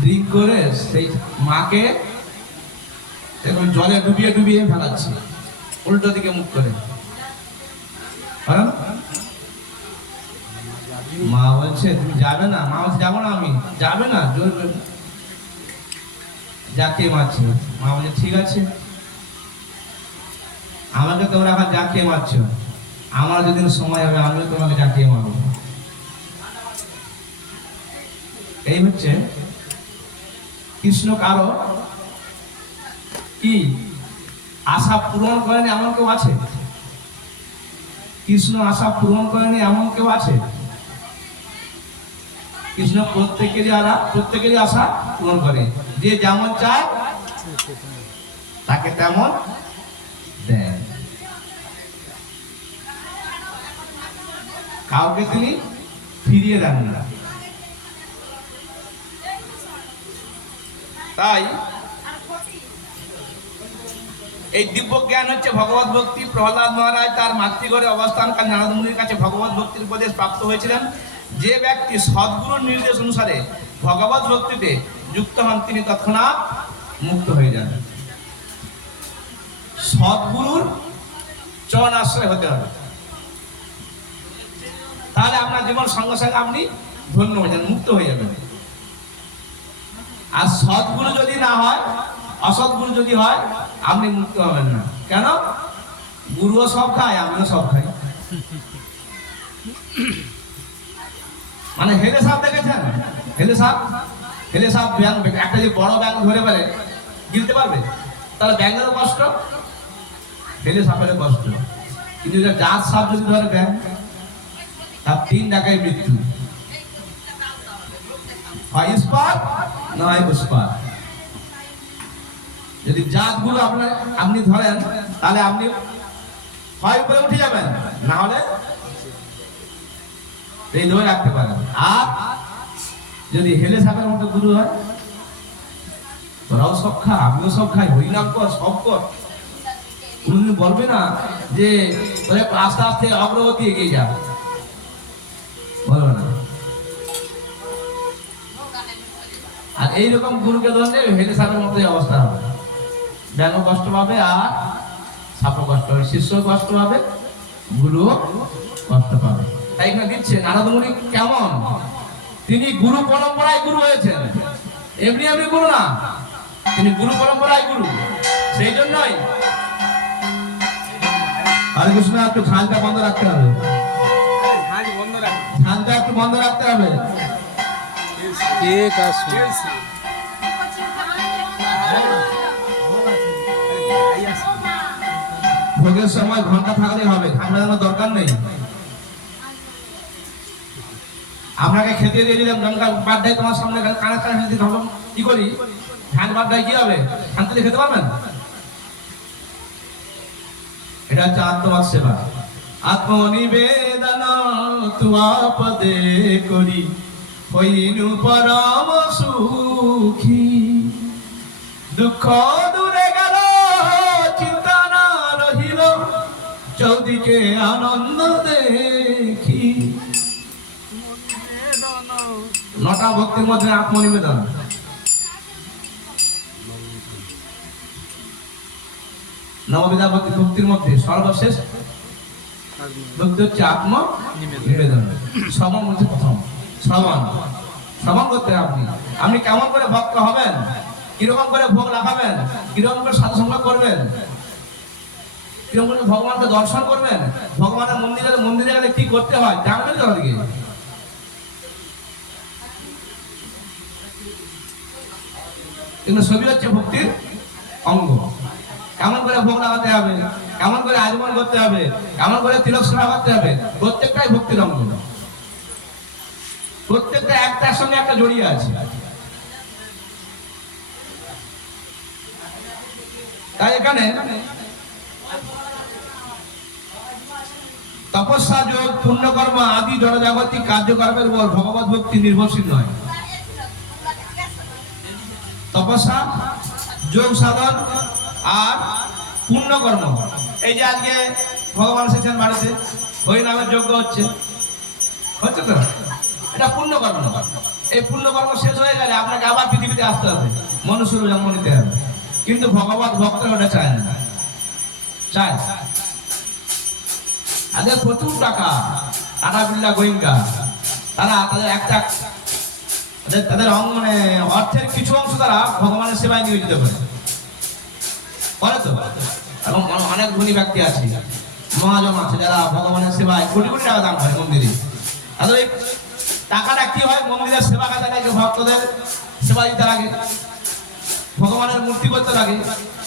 ড্রিঙ্ক করে সেই মাকে এখন জলে ডুবিয়ে ডুবিয়ে ফেলাচ্ছে, উল্টো দিকে মুখ করে। মা বলছে তুমি যাবে না? মা বলছে যাবো না, আমি যাবে না, জোর যাকে মারছে। মা বলছে ঠিক আছে, আমাকে তোমরা এখন যাকে মারছো, আমার যেদিন সময় হবে আমিও তোমাকে যাকে মারবো। এই হচ্ছে কৃষ্ণ কারো কি আশা পূরণ করেনি এমন কেউ আছে? কৃষ্ণ আশা পূরণ করেনি এমন কেউ আছে? কৃষ্ণ প্রত্যেকেরই আশা পূরণ করে, যে যেমন চায় তাকে তেমন দেন। কাউকে তিনি ফিরিয়ে দেন না। তাই এই দিব্য জ্ঞান হচ্ছে ভগবত ভক্তি। প্রহ্লাদ মহারাজ তার মাতৃঘরে অবস্থানকালে নারদ মুনির কাছে ভগবত ভক্তির উপদেশ প্রাপ্ত হয়েছিলেন। যে ব্যক্তি সদ্গুরুর নির্দেশ অনুসারে ভগবত ভক্তিতে যুক্ত হন, তিনি তৎক্ষণাৎ মুক্ত হয়ে যান। সদ্গুরুর চরণ আশ্রয় হতে হবে, তাহলে আপনার জীবন সঙ্গে সঙ্গে আপনি ধন্য হয়ে যান, মুক্ত হয়ে যাবেন। আর সদ্গুরু যদি না হয়, অসৎগুরু যদি হয়, আপনি মুক্ত হবেন না। কেন? গুরুও সব খায়, আমিও সব খাই। মানে হেলে সাপ দেখেছেন? হেলে সাপ একটা যে বড় ব্যাঙ ধরে পারে গিলতে পারবে, তাহলে ব্যাঙেরও কষ্ট, হেলে সাপেরও কষ্ট। কিন্তু জাত সাপ যদি ধরে ব্যাঙ, তার 3 টাকায় মৃত্যু, হয় ইস্পাত না হয় উস্পাত। যদি জাতগুলো আপনি ধরেন, তাহলে আপনি হয় উপরে উঠে যাবেন, না হলে এই ধরে রাখতে পারেন। আর যদি হেলে সাপের মতো গুরু হয়, তোরাও সব খা, আমিও সব খাই, হরিনাম কর, সব কর, কোনদিন বলবে না যে আস্তে আস্তে অগ্রগতি এগিয়ে যা, বলবে না। আর এইরকম গুরুকে ধরলে হেলে সাপের মতোই অবস্থা হবে, ব্যাঙ কষ্ট পাবে আর সাপও কষ্ট হবে, শিষ্য কষ্ট পাবে, গুরুও কষ্ট পাবে। তাই এখানে দিচ্ছে নারদ মুনি কেমন, তিনি গুরু পরম্পরায় গুরু হয়েছেন, এমনি এমনি গুরু না, তিনি গুরু পরম্পরায় গুরু। সেই জন্যই হরে কৃষ্ণ, একটু ঝাঁঝটা বন্ধ রাখতে হবে, ঝাঁঝটা একটু বন্ধ রাখতে হবে। ঠিক আছে। ভোগের সময় ঘন্টা থাকলেই হবে, ঠান্ডা জানার দরকার নেই। আপনাকে খেতে দিয়ে দিলাম, ঘন্টা বাদ দেয় তোমার সামনে কানে কানে দিতে হবে, কি করি ধান বাদ দেয় কি হবে, শান্তিতে খেতে পারবেন? এটা হচ্ছে আত্মবাদ সেবা। আত্মনিবেদন তুয়া পদে করি হইনু পরম সুখী। দুঃখ দূরে গেল, চিন্তা না রহিল, চৌদিকে আনন্দ দেখি। নটা ভক্তির মধ্যে আত্মনিবেদন। নববিধা ভক্তির মধ্যে সর্বশেষ ভক্তি হচ্ছে আত্মনিবেদন। শ্রবণ হচ্ছে প্রথম। শ্রবণ করতে আপনি আপনি কেমন করে ভক্ত হবেন, কিরকম করে ভোগ লাগাবেন, কিরকম করে সাধুসঙ্গ করবেন, কিরকম করে ভগবানকে দর্শন করবেন, ভগবানের মন্দিরে গেলে কি করতে হয় জানবেন তো ওদিকে। কিন্তু সবই হচ্ছে ভক্তির অঙ্গ। কেমন করে ভোগ লাগাতে হবে, কেমন করে আজীবন করতে হবে, কেমন করে তিলক সেবা করতে হবে, প্রত্যেকটাই ভক্তির অঙ্গ। প্রত্যেকটা একটার সঙ্গে একটা জড়িয়ে আছে। তাই এখানে তপস্যা, যোগ, পুণ্যকর্ম আদি জড়জাগতিক কার্যকর্মের উপর ভগবত ভক্তি নির্ভরশীল নয়। তপস্যা, যোগ সাধন আর পুণ্যকর্ম, এই যে আজকে ভগবান এসেছেন বাড়িতে, হরি নামের যজ্ঞ হচ্ছে তো, এটা পুণ্যকর্ম। এই পুণ্যকর্ম শেষ হয়ে গেলে আপনাকে আবার পৃথিবীতে আসতে হবে, মনুষ্যের জন্ম নিতে হবে। কিন্তু ভগবত ভক্তরা ওটা চায় না, চায় তাদের প্রচুর টাকা, টাটা বিড়লা গোয়েঙ্কা, তারা তাদের একটা তাদের মানে অর্থের কিছু অংশ তারা ভগবানের সেবায় নিয়োজিত করে তো। এবং অনেক ধনী ব্যক্তি আছে, মহাজন আছে, যারা ভগবানের সেবায় কোটি কোটি টাকা দান করে মন্দিরে। তাদের এই টাকাটা কি হয়, মন্দিরের সেবা কাজে লাগে, ভক্তদের সেবা দিতে লাগে, ভগবানের মূর্তি করতে লাগে।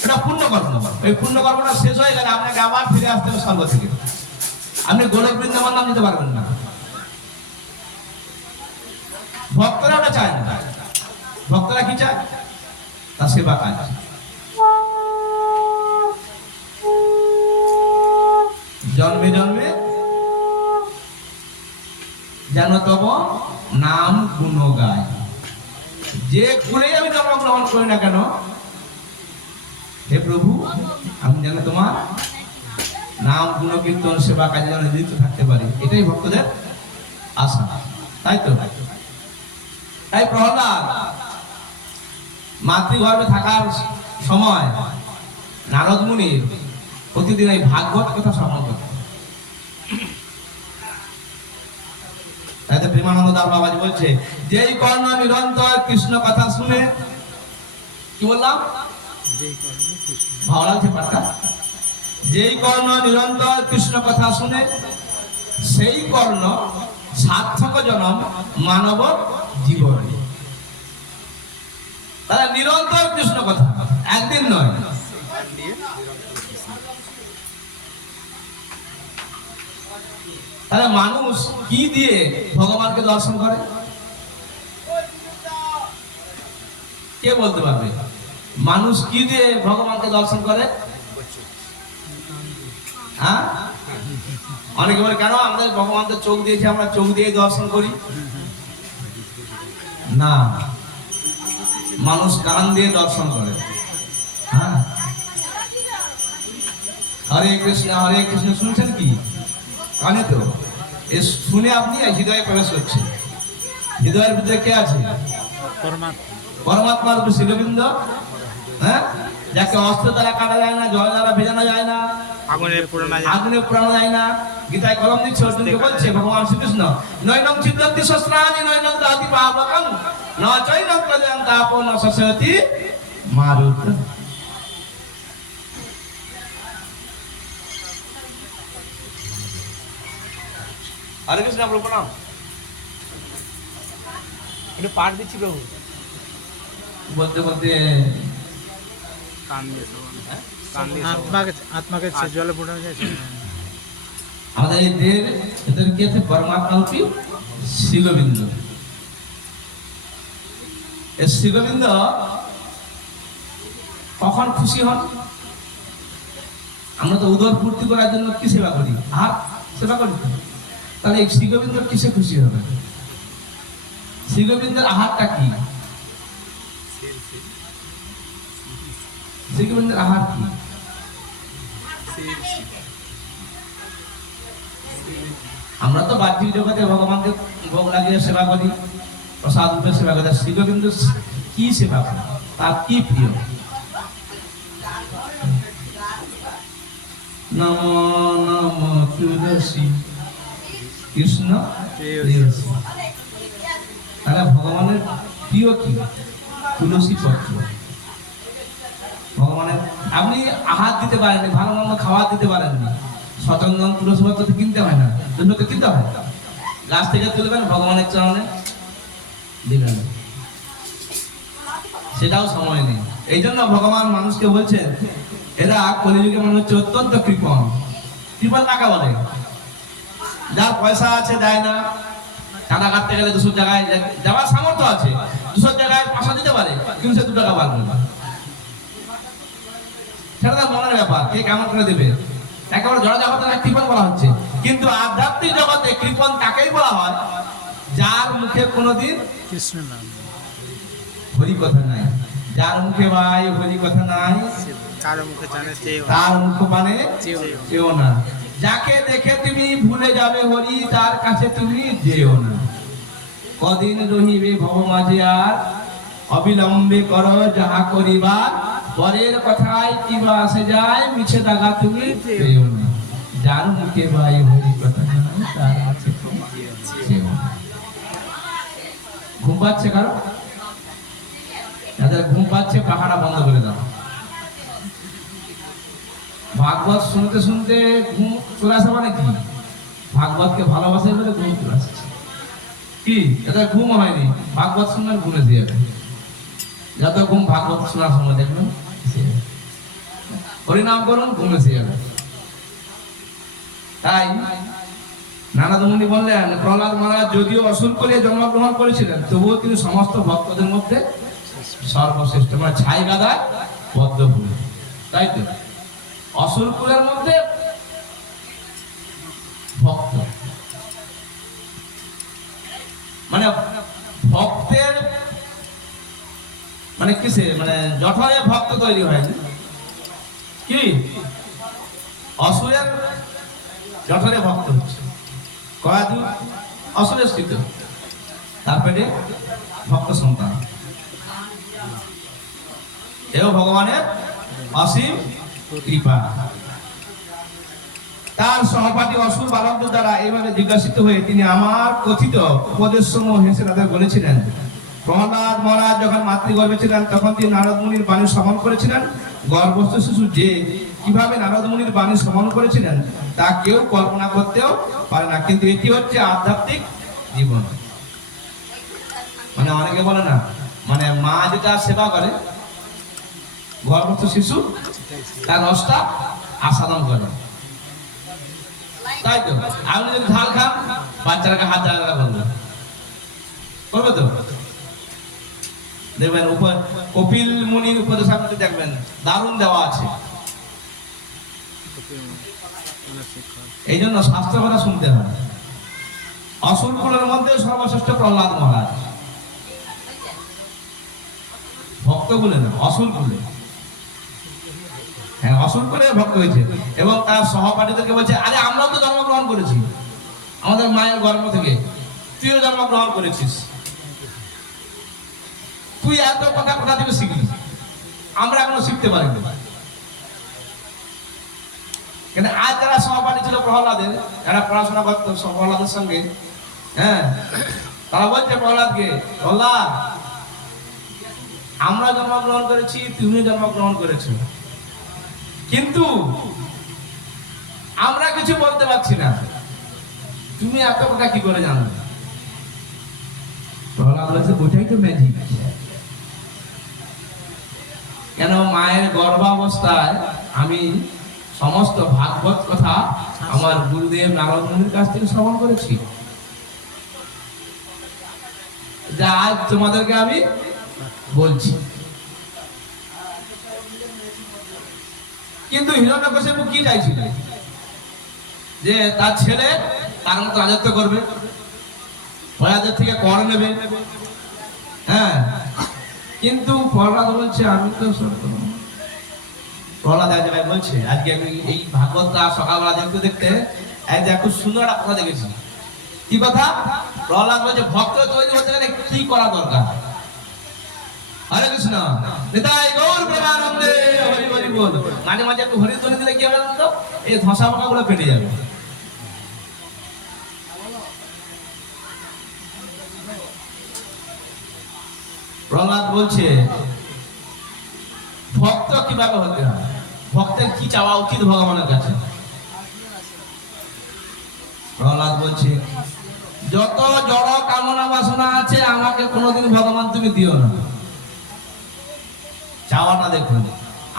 এটা পুণ্যকর্ম। এই পুণ্যকর্মটা শেষ হয়ে গেলে আপনাকে আবার ফিরে আসতে হবে স্বর্গ থেকে। আপনি গোলক বৃন্দাবন নাম নিতে পারবেন না। ভক্তরা ওটা চায় না। ভক্তরা কি চায়? তার সেবা কাজ। জন্মে জন্মে যেন তব নাম গুণ গায়। যে গুণে আমি জন্মগ্রহণ করি না কেন, হে প্রভু, আমি যেন তোমার নাম গুণ কীর্তন সেবা কাজে যেন নিযুক্ত থাকতে পারি, এটাই ভক্তদের আশা। তাই তো? তাই প্রহ্লাদ মাতৃগর্ভে থাকার সময় নারদ মুনির প্রতিদিন এই ভাগবত কথা শ্রবণ করতেন। তাই তো প্রেমানন্দ দাস বাবাজি বলছে, যেই কর্ণ নিরন্তর কৃষ্ণ কথা শুনে, কি বললাম, ভালো লাগছে পাঠটা, যেই কর্ণ নিরন্তর কৃষ্ণ কথা শুনে, সেই কর্ণ সার্থক জনম মানব জীবনে। তারা নিরন্তর কৃষ্ণ কথা, একদিন নয়। তাহলে মানুষ কি দিয়ে ভগবানকে দর্শন করে, কে বলতে পারবে? মানুষ কি দিয়ে ভগবানকে দর্শন করে? হ্যাঁ, অনেকে বলে কেন আমাদের ভগবান তো চোখ দিয়েছে, আমরা চোখ দিয়ে দর্শন করি না। মানুষ কান দিয়ে দর্শন করে। হ্যাঁ, হরে কৃষ্ণ শুনছেন কি? কানে তো। এ শুনে আপনি হৃদয়ে প্রবেশ করছে। হৃদয়ের ভিতরে কে আছে? পরমাত্মার উপর শিরবিন্দ। হ্যাঁ, যাকে অস্ত্র দ্বারা কাটা যায় না, জল দ্বারা ভেজানো যায় না, আগুনে পোড়ানো যায় না। গীতায় কলম দিচ্ছে, অর্জুনকে বলছে ভগবান শ্রীকৃষ্ণ, নৈনং ছিদ্যন্তি শস্ত্রাণি নৈনং দহতি পাবকং ন চৈনং প্রজয়ন্তি আপো ন শস্যতি মারুতঃ। হরে কৃষ্ণ, প্রভু প্রণাম। একটু পাঠ দিচ্ছি প্রভু। বলতে বলতে আত্মাকে জলে ফোটানো যায় আমাদের এই দেহের এদের কি আছে? পরমাত্মারূপী শিলবিন্দু। এই শিলবিন্দু কখন খুশি হন? আমরা তো উদর পূর্তি করার জন্য কি সেবা করি? আর সেবা করি। তাহলে এই শিলবিন্দু কিসে খুশি হবে? শিলবিন্দুর আহারটা কি? শিলবিন্দুর আহার কি? আমরা তো বাহ্যিক জগতে ভগবানকে ভোগ লাগিয়ে সেবা করি, প্রসাদ রূপে সেবা করি। শিব কিন্তু কি সেবা করে? তার কি প্রিয়? নম নম তুলসী কৃষ্ণ প্রেয়সী। তাহলে ভগবানের প্রিয় কি? তুলসী পত্র। ভগবানের আপনি আহার দিতে পারেননি, ভালো মন্দ খাবার দিতে পারেননি, সচন্দন তুলসী পত্র তো কিনতে হয় না, তুলসী কিনতে হয়, গাছ থেকে তুলবেন ভগবানের চরণে দিবেন, সেটাও সময় নেই। এই জন্য ভগবান মানুষকে বলছেন, এরা কলিযুগে মনে হচ্ছে অত্যন্ত কৃপণ। কৃপণ কাকে বলে? যার পয়সা আছে দেয় না, টাকা কাটতে গেলে 200 জায়গায় যাওয়ার সামর্থ্য আছে, 200 জায়গায় 500 দিতে পারে, কিন্তু সে 2 টাকা পারবে না। সেটা তার মনের ব্যাপার, কে কেমন করে দেবে। একেবারে জড় জগতে কৃপণ বলা হচ্ছে, কিন্তু আধ্যাত্মিক জগতে কৃপণ তাকেই বলা হয় যার মুখে কোনোদিন কৃষ্ণ নাম, হরি কথা নাই। যার মুখে ভাই হরি কথা নাই, কারো মুখে জানে তার মুখ মানে চেও না। যাকে দেখে তুমি ভুলে যাবে হরি, তার কাছে তুমি যেও না। কদিন রহিবে ভব মাঝে আর, অবিলম্বে করো যাহা করিবার, পরের কথায় কিবা আসে যায়, মিছে দাগা তুমি পেও না। যার মুখে ভাই হরি কথা নাই, তার কাছে তুমি যেও না। ঘুম পাচ্ছে কারো? যাদের ঘুম পাচ্ছে পাখাটা বন্ধ করে দাও। ভাগবত শুনতে শুনতে ঘুম চলে আসে মানে কি? ভাগবতকে ভালোবাসে বলে ঘুম চলে আসছে। কি এদের ঘুম হয়নি, ভাগবত শুনবেন ঘুমে দিয়ে যাবে। যত ঘুম ভাগবত শোনার সময় দেখবেন, হরিনাম করুন ঘুমে দিয়ে যাবে। তাই নারদ মুনি বললেন, প্রহ্লাদ মহারাজ যদিও অসুর করে জন্মগ্রহণ করেছিলেন, তবুও তিনি সমস্ত ভক্তদের মধ্যে সর্বশ্রেষ্ঠ, মানে ছাই গাদায় পদ্ম ফুল। তাই তো অসুর কুলের মধ্যে ভক্ত, মানে ভক্তের মানে কিসে, মানে জঠরে ভক্ত তৈরি হয়নি। কি অসুরের জঠরে ভক্ত হচ্ছে, কয়াদু অসুরের স্থিত, তারপরে ভক্ত সন্তান। এও ভগবানের অসীম কৃপা। তার সহপাঠী অসুর বালকদের দ্বারা এইভাবে জিজ্ঞাসিত হয়ে তিনি আমার কথিত উপদেশ সমূহ হেসে তাদের বলেছিলেন। প্রহ্লাদ মহারাজ যখন মাতৃগর্ভে ছিলেন তখন তিনি নারদ মুনির বাণী শ্রবণ করেছিলেন। গর্ভস্থ শিশু যে কিভাবে নারদ মুনির বাণী শ্রবণ করেছিলেন তা কেউ কল্পনা করতেও পারে না। কিন্তু এটি হচ্ছে আধ্যাত্মিক জীবন। মানে অনেকে বলে না, মানে মা যেটা সেবা করে গর্ভস্থ শিশু তার রসটা আস্বাদন করে। তাই তো আপনি যদি ঝাল খান, বাচ্চাটাকে হাত জায়গা করবে, করবে তো। দেখবেন কপিল মুনির উপদেশ আপনি দেখবেন দারুণ দেওয়া আছে। এই জন্য শাস্ত্র কথা শুনতে হবে। অসুর কুলের মধ্যে সর্বশ্রেষ্ঠ প্রহ্লাদ মহারাজ, ভক্ত বলে না, অসুর কুলে। হ্যাঁ, অসুর কুলে ভক্ত হয়েছে এবং তার সহপাঠীদেরকে বলছে, আরে আমরাও তো জন্মগ্রহণ করেছি আমাদের মায়ের গর্ভ থেকে, তুইও জন্মগ্রহণ করেছিস, তুই এত কথা কোথা থেকে শিখলি, আমরা এখনো শিখতে পারিনি। কিন্তু আজ যারা সহপাঠী ছিল প্রহ্লাদের, যারা পড়াশোনা করতো প্রহ্লাদের সঙ্গে, হ্যাঁ, তারা বলছে প্রহ্লাদকে, প্রহ্লাদ আমরা জন্মগ্রহণ করেছি, তুমি জন্মগ্রহণ করেছো, কিন্তু আমরা কিছু বলতে পারছি না, তুমি এত কথা কি করে জানো? প্রহ্লাদ বলেছে, ওটাই তো ম্যাজিক। কেন মায়ের গর্ভাবস্থায় আমি সমস্ত ভাগবত কথা আমার গুরুদেব নারদ মুনির কাছ থেকে শ্রবণ করেছি, যা আজ তোমাদেরকে আমি বলছি। কিন্তু হিরণ্যকশিপু কি চাইছিল? যে তার ছেলে তার মতো রাজত্ব করবে, প্রজাদের থেকে কর নেবে। হ্যাঁ, কিন্তু প্রহ্লাদ বলছে আমি তো প্রহ্লাদ এক জায়গায় বলছে, আজকে আমি এই ভাগবতটা সকালবেলা দেখতে দেখতে এক জায়গায় খুব সুন্দর একটা কথা দেখেছি। কি কথা? প্রহ্লাদ বলছে ভক্ত তৈরি হতে গেলে কি করা দরকার। হরে কৃষ্ণ, নিতাই গৌর প্রেমানন্দে, হরি হরি বল। মাঝে মাঝে একটু হরি ধ্বনি দিলে কি হবে তো, এই ধসা পাকা গুলো পেটে যাবে। প্রহ্লাদ বলছে ভক্ত কিভাবে হতে হয়, ভক্তের কি চাওয়া উচিত ভগবানের কাছে। প্রহ্লাদ বলছে যত জড় কামনা বাসনা আছে আমাকে কোনোদিন ভগবান তুমি দিও না। চাওয়াটা দেখুন,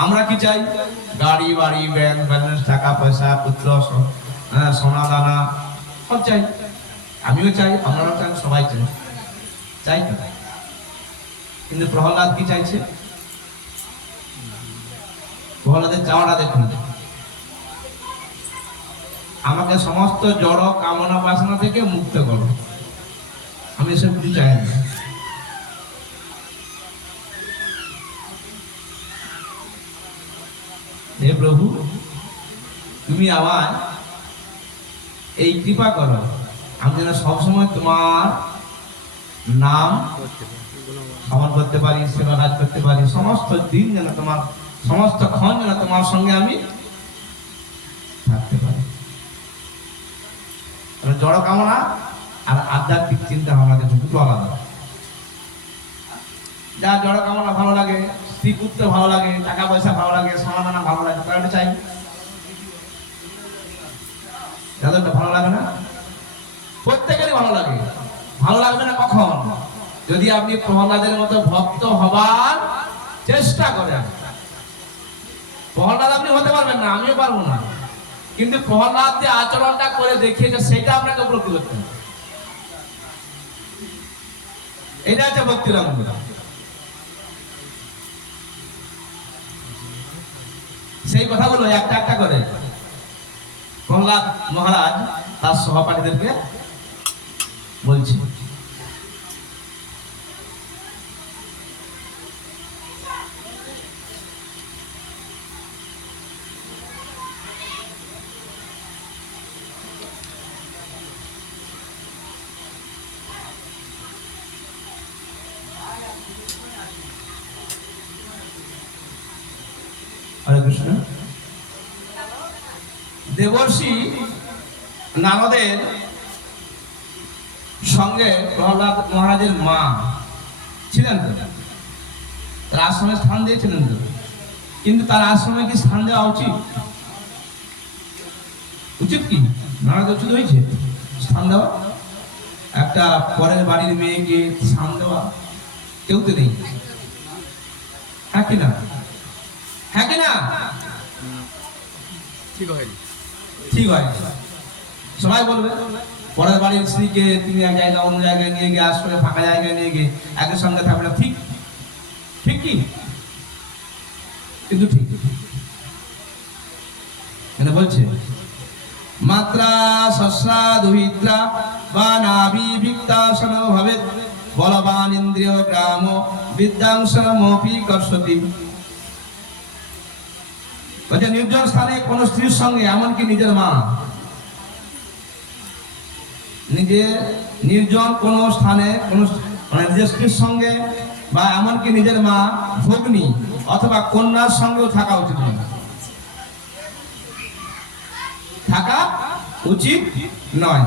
আমরা কি চাই? গাড়ি বাড়ি ব্যাংক ব্যালেন্স টাকা পয়সা পুত্র সোনা দানা সব চাই। আমিও চাই, আপনারাও চান, সবাই চাই, চাই তো। কিন্তু প্রহ্লাদ কি চাইছে? প্রহ্লাদের চাওয়াটা দেখুন, আমাকে সমস্ত জড় কামনা বাসনা থেকে মুক্ত করো, আমি এসব কিছু চাই না। হে প্রভু, তুমি আবার এই কৃপা করো, আমি যেন সবসময় তোমার নাম স্মরণ করতে পারি, সেবা কাজ করতে পারি, সমস্ত দিন যেন তোমার, সমস্ত ক্ষণ যেন তোমার সঙ্গে আমি থাকতে পারি। জড় কামনা আর আধ্যাত্মিক চিন্তা ভাবনা দুটো আলাদা। যা জড় কামনা ভালো লাগে, স্ত্রী পুত্র ভালো লাগে, টাকা পয়সা ভালো লাগে, সমাধান ভালো লাগে, তাহলে চাই। যাদেরটা ভালো লাগে না, প্রত্যেকেরই ভালো লাগে। ভালো লাগবে না কখন? যদি আপনি প্রহ্লাদের মতো ভক্ত হবার চেষ্টা করেন। প্রহ্লাদ আপনি হতে পারবেন না, আমিও পারবো না, কিন্তু প্রহ্লাদ যে আচরণটা করে দেখিয়েছে সেটা আপনাকে উপলব্ধি করতে হবে। এটা হচ্ছে ভক্তির অঙ্গ। সেই কথাগুলো একটা একটা করে প্রহ্লাদ মহারাজ তার সহপাঠীদেরকে বলছি। হরে কৃষ্ণ। দেবর্ষি নারদের সঙ্গে প্রহ্লাদ মহারাজের মা ছিলেন তো, তার আশ্রমে স্থান দিয়েছিলেন তো, কিন্তু তার আশ্রমে কি স্থান দেওয়া উচিত? উচিত কি? নারদ উচিত হয়েছে স্থান দেওয়া? একটা পরের বাড়ির মেয়েকে স্থান দেওয়া কেউ তো নেই, হ্যাঁ কি না? হ্যাঁ কি না? ঠিক হয়, ঠিক হয়। সবাই বলবে পরের বাড়ির স্ত্রীকে তুমি এক জায়গায় অন্য জায়গায় নিয়ে গিয়ে আশ্রমে ফাঁকা জায়গায় নিয়ে গিয়ে একের সঙ্গে থাকবে না, ঠিক? ঠিক কি? কিন্তু ঠিক মানে বলছে মাত্রা সস্রা দুহিত্রা বা নাভি বিক্তাসন ভবেৎ বলবান ইন্দ্রিয় গ্রাম বিদ্যাংশমপি কর্ষতি। বলছে নির্জন স্থানে কোন স্ত্রীর সঙ্গে, এমনকি নিজের মা, নিজের নির্জন কোন স্থানে কোন মানে নিজের স্ত্রীর সঙ্গে বা এমনকি নিজের মা, ভগ্নী অথবা কন্যার সঙ্গেও থাকা উচিত নয়, থাকা উচিত নয়।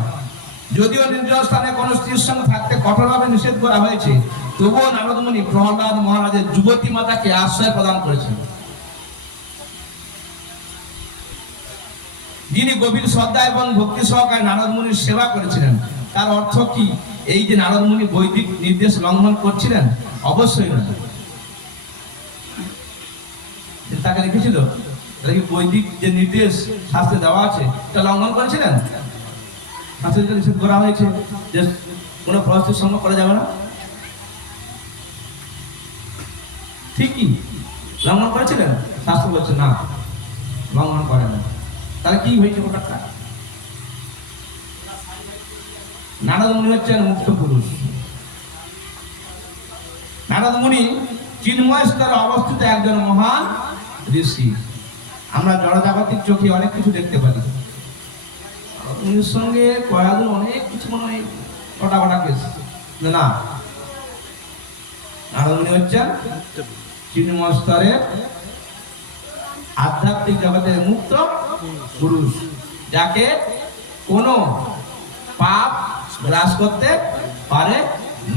যদিও নির্জন স্থানে কোন স্ত্রীর সঙ্গে থাকতে কঠোরভাবে নিষেধ করা হয়েছে, তবুও নারদ মুনি প্রহ্লাদ মহারাজের যুবতী মাতাকে আশ্রয় প্রদান করেছেন, যিনি গভীর শ্রদ্ধা এবং ভক্তি সহকারে নারদ মুনির সেবা করেছিলেন। তার অর্থ কি এই যে নারদ মুনি বৈদিক নির্দেশ লঙ্ঘন করছিলেন? অবশ্যই নয়। তাকে রেখেছিল তাহলে কি বৈদিক যে নির্দেশ শাস্ত্রে দেওয়া আছে এটা লঙ্ঘন করেছিলেন? শাস্ত্রে যেটা নিষেধ করা হয়েছে যে কোনো প্রস্তুতির সঙ্গ করা যাবে না, ঠিকই লঙ্ঘন করেছিলেন? শাস্ত্র বলছে না, লঙ্ঘন করে না। তাহলে কি হয়েছে ব্যাপারটা? নারদ মুনি হচ্ছেন মুক্ত পুরুষ। নারদ মুনি চিন্ময় স্তরে অবস্থিত একজন মহান ঋষি। আমরা জড়জাগতিক চোখে অনেক কিছু দেখতে পারি, উনির সঙ্গে কয়েকদিন অনেক কিছু মনে হয় কটা কেস না। নারদ মুনি হচ্ছেন চিন্ময় স্তরে আধ্যাত্মিক জগতের মুক্ত পুরুষ, যাকে কোনো পাপ গ্রাস করতে পারে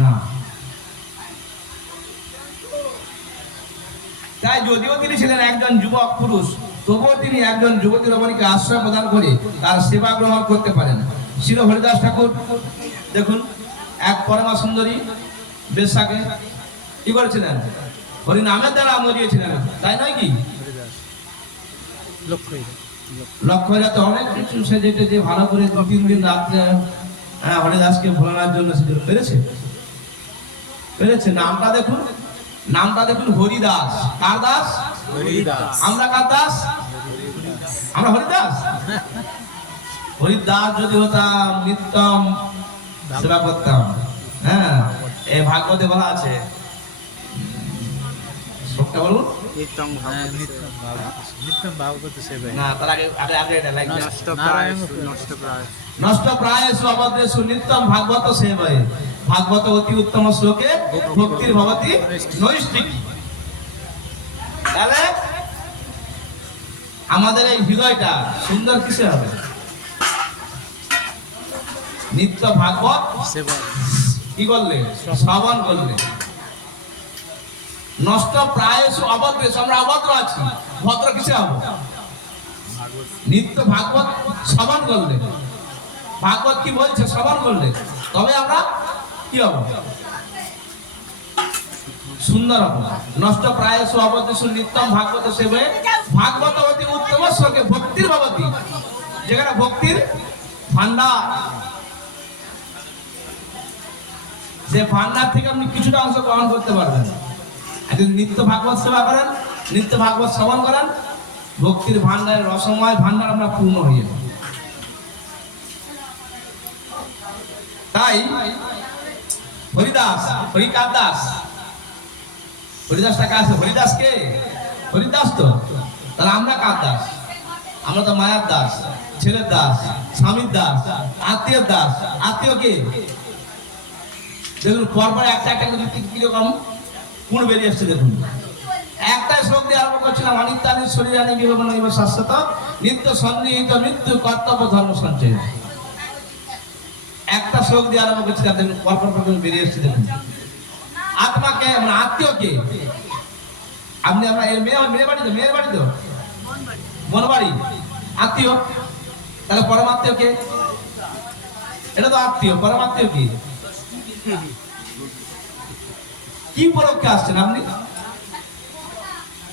না। তাই যদিও তিনি ছিলেন একজন যুবক পুরুষ, তবুও তিনি একজন যুবতী রমণীকে আশ্রয় প্রদান করে তার সেবা গ্রহণ করতে পারেন। শ্রী হরিদাস ঠাকুর দেখুন, এক পরমা সুন্দরী বেশ্যাকে কি করেছিলেন? হরি নামের দ্বারা মরিয়েছিলেন, তাই নয় কি? লক্ষ্য যাতে অনেক কিছু সে যেটা যে ভালো করে 2-3 দিন রাত্রে হরিদাসকে ভোলানোর জন্য সে পেরেছে। নামটা দেখুন হরিদাস। কার দাস? হরিদাস। আমরা কার দাস? আমরা হরিদাস। হরিদাস যদি হতাম নিত্যম সেবা করতাম। হ্যাঁ, এই ভাগবতে বলা আছে, সবটা বলুন নিত্যম ভাগবত সেবা। না, তার আগে এটা লাইক নষ্ট নষ্ট প্রায়েষু অবদ্রেষু নিত্যম ভাগবত সেবায় ভাগবত অতি উত্তম শ্লোকে ভক্তির ভবতি নৈষ্ঠিকী। তাহলে আমাদের এই হৃদয়টা সুন্দর কিসে হবে? নিত্য ভাগবত সেবা কি করলে? শ্রবণ করলে। নষ্ট প্রায়েষু অবদ্রেষু, আমরা অভদ্র আছি, ভদ্র কিসে হবো? নিত্য ভাগবত শ্রবণ করলে। ভাগবত কি বলছে? শ্রবণ করলে তবে আমরা কি হব? সুন্দর হব। নষ্ট প্রায়েষু অবদ্রেষু নিত্যম ভাগবত সেবায় ভাগবত অতি উত্তম শ্লোকে ভক্তির ভবতি, যেখানে ভক্তির ভান্ডার, যে ভান্ডার থেকে আপনি কিছুটা অংশ গ্রহণ করতে পারবেন। যদি নিত্য ভাগবত সেবা করেন, নিত্য ভাগবত শ্রবণ করেন, ভক্তির ভান্ডারের রসময় ভান্ডার আমরা পূর্ণ হয়ে যাব। তাই হরিদাস, হরিকার দাস, হরিদাসটা কার? হরিদাস কে? হরিদাস তো। তাহলে আমরা কার দাস? আমরা তো মায়ার দাস, ছেলের দাস, স্বামীর দাস, আত্মীয়ের দাস। আত্মীয় কে? দেখুন পরপর একটা কিরকম কোন বেরিয়ে আসছে। দেখুন একটাই শ্লোক দিয়ে আরম্ভ করছিলাম, অনিত্যানি শরীরানি বিভবন শাশ্বত নিত্য সন্নিহিত মৃত্যু কর্তব্য ধর্ম সঞ্চয়। একটা শ্লোক দিয়ে আরম্ভ করছি, তাদের পরপর বেরিয়ে আসছে। দেখুন আত্মাকে, মানে আত্মীয়কে, আপনি আমরা মেয়ের বাড়ি তো মন বাড়ি আত্মীয়, তাহলে পরমাত্মীয় কে? এটা তো আত্মীয়। পরমাত্মীয় কি? কি উপলক্ষে আসছেন আপনি?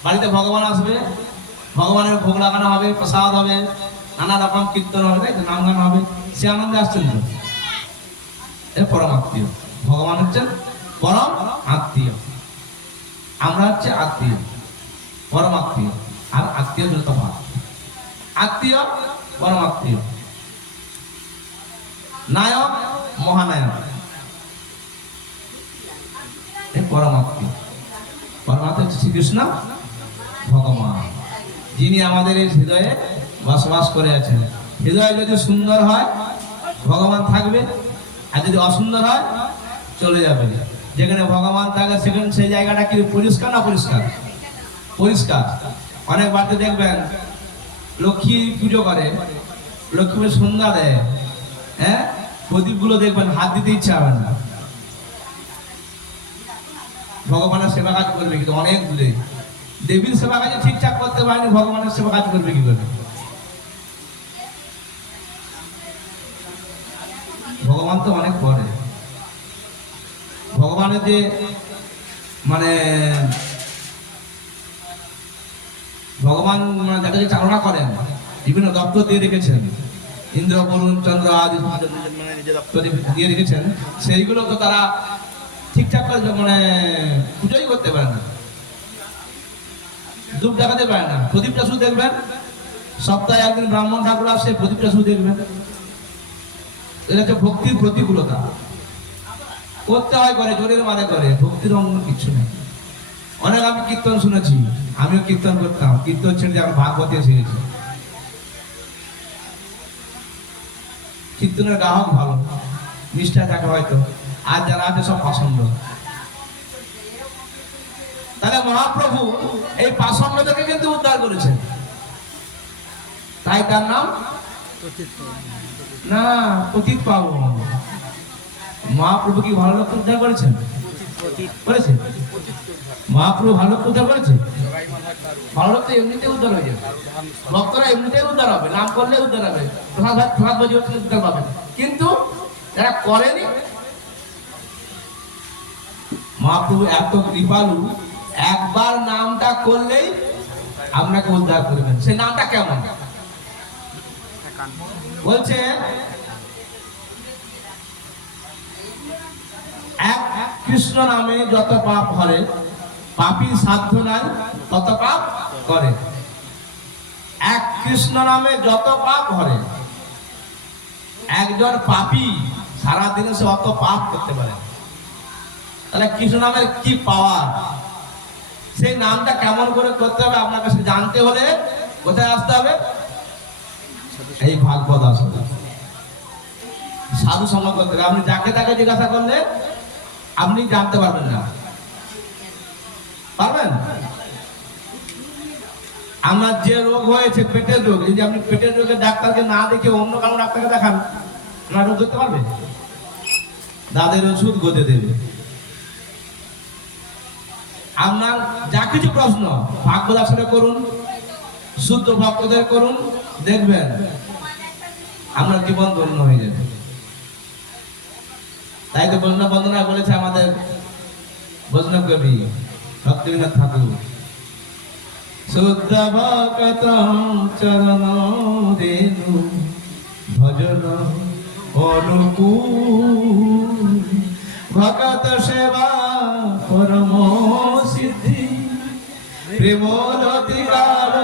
বাড়িতে ভগবান আসবে, ভগবানের ভোগ লাগানো হবে, প্রসাদ হবে, নানা রকম কীর্তন হবে, নাম গান হবে, সে আনন্দে আসছেন তো। এর পরম আত্মীয়। ভগবান হচ্ছেন পরম আত্মীয়, আমরা হচ্ছে আত্মীয়। পরম আত্মীয় আর আত্মীয় যত ভাব। আত্মীয় পরম আত্মীয়, নায়ক মহানায়ক, পরমাত্মীয়। পরমাত্মা হচ্ছে শ্রীকৃষ্ণ ভগবান, যিনি আমাদের এই হৃদয়ে বসবাস করে আছেন। হৃদয় যদি সুন্দর হয় ভগবান থাকবে, আর যদি অসুন্দর হয় চলে যাবে। যেখানে ভগবান থাকে সেখানে সেই জায়গাটা কি পরিষ্কার না পরিষ্কার? পরিষ্কার। অনেক বাড়িতে দেখবেন লক্ষ্মী পুজো করে, লক্ষ্মী সন্ধ্যা দেয়, হ্যাঁ, প্রদীপগুলো দেখবেন হাত দিতে ইচ্ছা হবে না। ভগবানের সেবা কাজ করবে কিন্তু অনেক দূরে। দেবীর সেবা কাজে ঠিকঠাক করতে পারেনি, ভগবানের সেবা কাজ করবে কি করে? ভগবান তো অনেক পরে। ভগবানের যে মানে ভগবান যাদেরকে চালনা করেন বিভিন্ন দপ্তর দিয়ে রেখেছেন, ইন্দ্র বরুণ চন্দ্র আদি নিজের দপ্তর দিয়ে রেখেছেন, সেইগুলো তো তারা ঠিকঠাক করে পুজোই করতে পারে না, ধূপ দেখাতে পারে না। প্রদীপটা শুধু দেখবেন, সপ্তাহে একদিন ব্রাহ্মণ ঠাকুর আসে, প্রদীপটা শুধু দেখবেন। এটা হচ্ছে ভক্তির প্রতিকূলতা। করতে হয় করে, জোরের মানে করে, ভক্তির অন্য কিছু নেই। অনেক আমি কীর্তন শুনেছি, আমিও কীর্তন করতাম, কীর্তন ছেড়ে আমি ভাগবতে শিখেছি। কীর্তনের গ্রাহক ভালো, নিষ্ঠা থাকে হয়তো, আর যারা আছে সব পছন্দ। তাহলে মহাপ্রভু এই পাষণ্ডদেরকে কিন্তু উদ্ধার করেছেন, তাই তার নাম না পতিত পাবন। মহাপ্রভু কি ভালো লোক উদ্ধার করেছেন? করেছে? মহাপ্রভু ভালো লোক উদ্ধার করেছে? ভালো লোক তো এমনিতে উদ্ধার হয়ে যাবে, ভক্তরা এমনিতেই উদ্ধার হবে, নাম করলে উদ্ধার হবে, প্রসাদ বাজিয়ে উদ্ধার পাবেন। কিন্তু যারা করেনি, মহাপ্রভু এত কৃপালু, একবার নামটা করলেই আপনাকে উদ্ধার করবেন। সেই নামটা কেমন বলছে? এক কৃষ্ণ নামে যত পাপ করে, পাপী সাধ্য নাই তত পাপ করে। এক কৃষ্ণ নামে যত পাপ করে, একজন পাপী সারাদিনে সে অত পাপ করতে পারে। তাহলে কৃষ্ণ নামের কি পাওয়ার, সেই নামটা কেমন করে করতে হবে আপনার কাছে জানতে হলে কোথায় আসতে হবে? এই ভাগবত আসতে হবে, সাধু সঙ্গ করতে হবে। আপনি যাকে তাকে জিজ্ঞাসা করলে আপনি জানতে পারবেন না, পারবেন? আমার যে রোগ হয়েছে পেটের রোগ, যদি আপনি পেটের রোগের ডাক্তারকে না দেখে অন্য কারো ডাক্তারকে দেখান, আপনার রোগ ধরতে পারবে? দাদের ওষুধ গদে দেবে। আপনার যা কিছু প্রশ্ন ভাগবত আসলে করুন, শুদ্ধ ভক্তদের করুন, দেখবেন আপনার জীবন ধন্য হয়ে যাবে। তাই তো বন্দনা বলেছে আমাদের বৈষ্ণব কবি ভক্তিবিনোদ ঠাকুর, শুদ্ধ ভক্ত চরণ রেণু ভজন অনুকূল, ভকত সেবা পরম সিদ্ধি প্রেমলতিকার।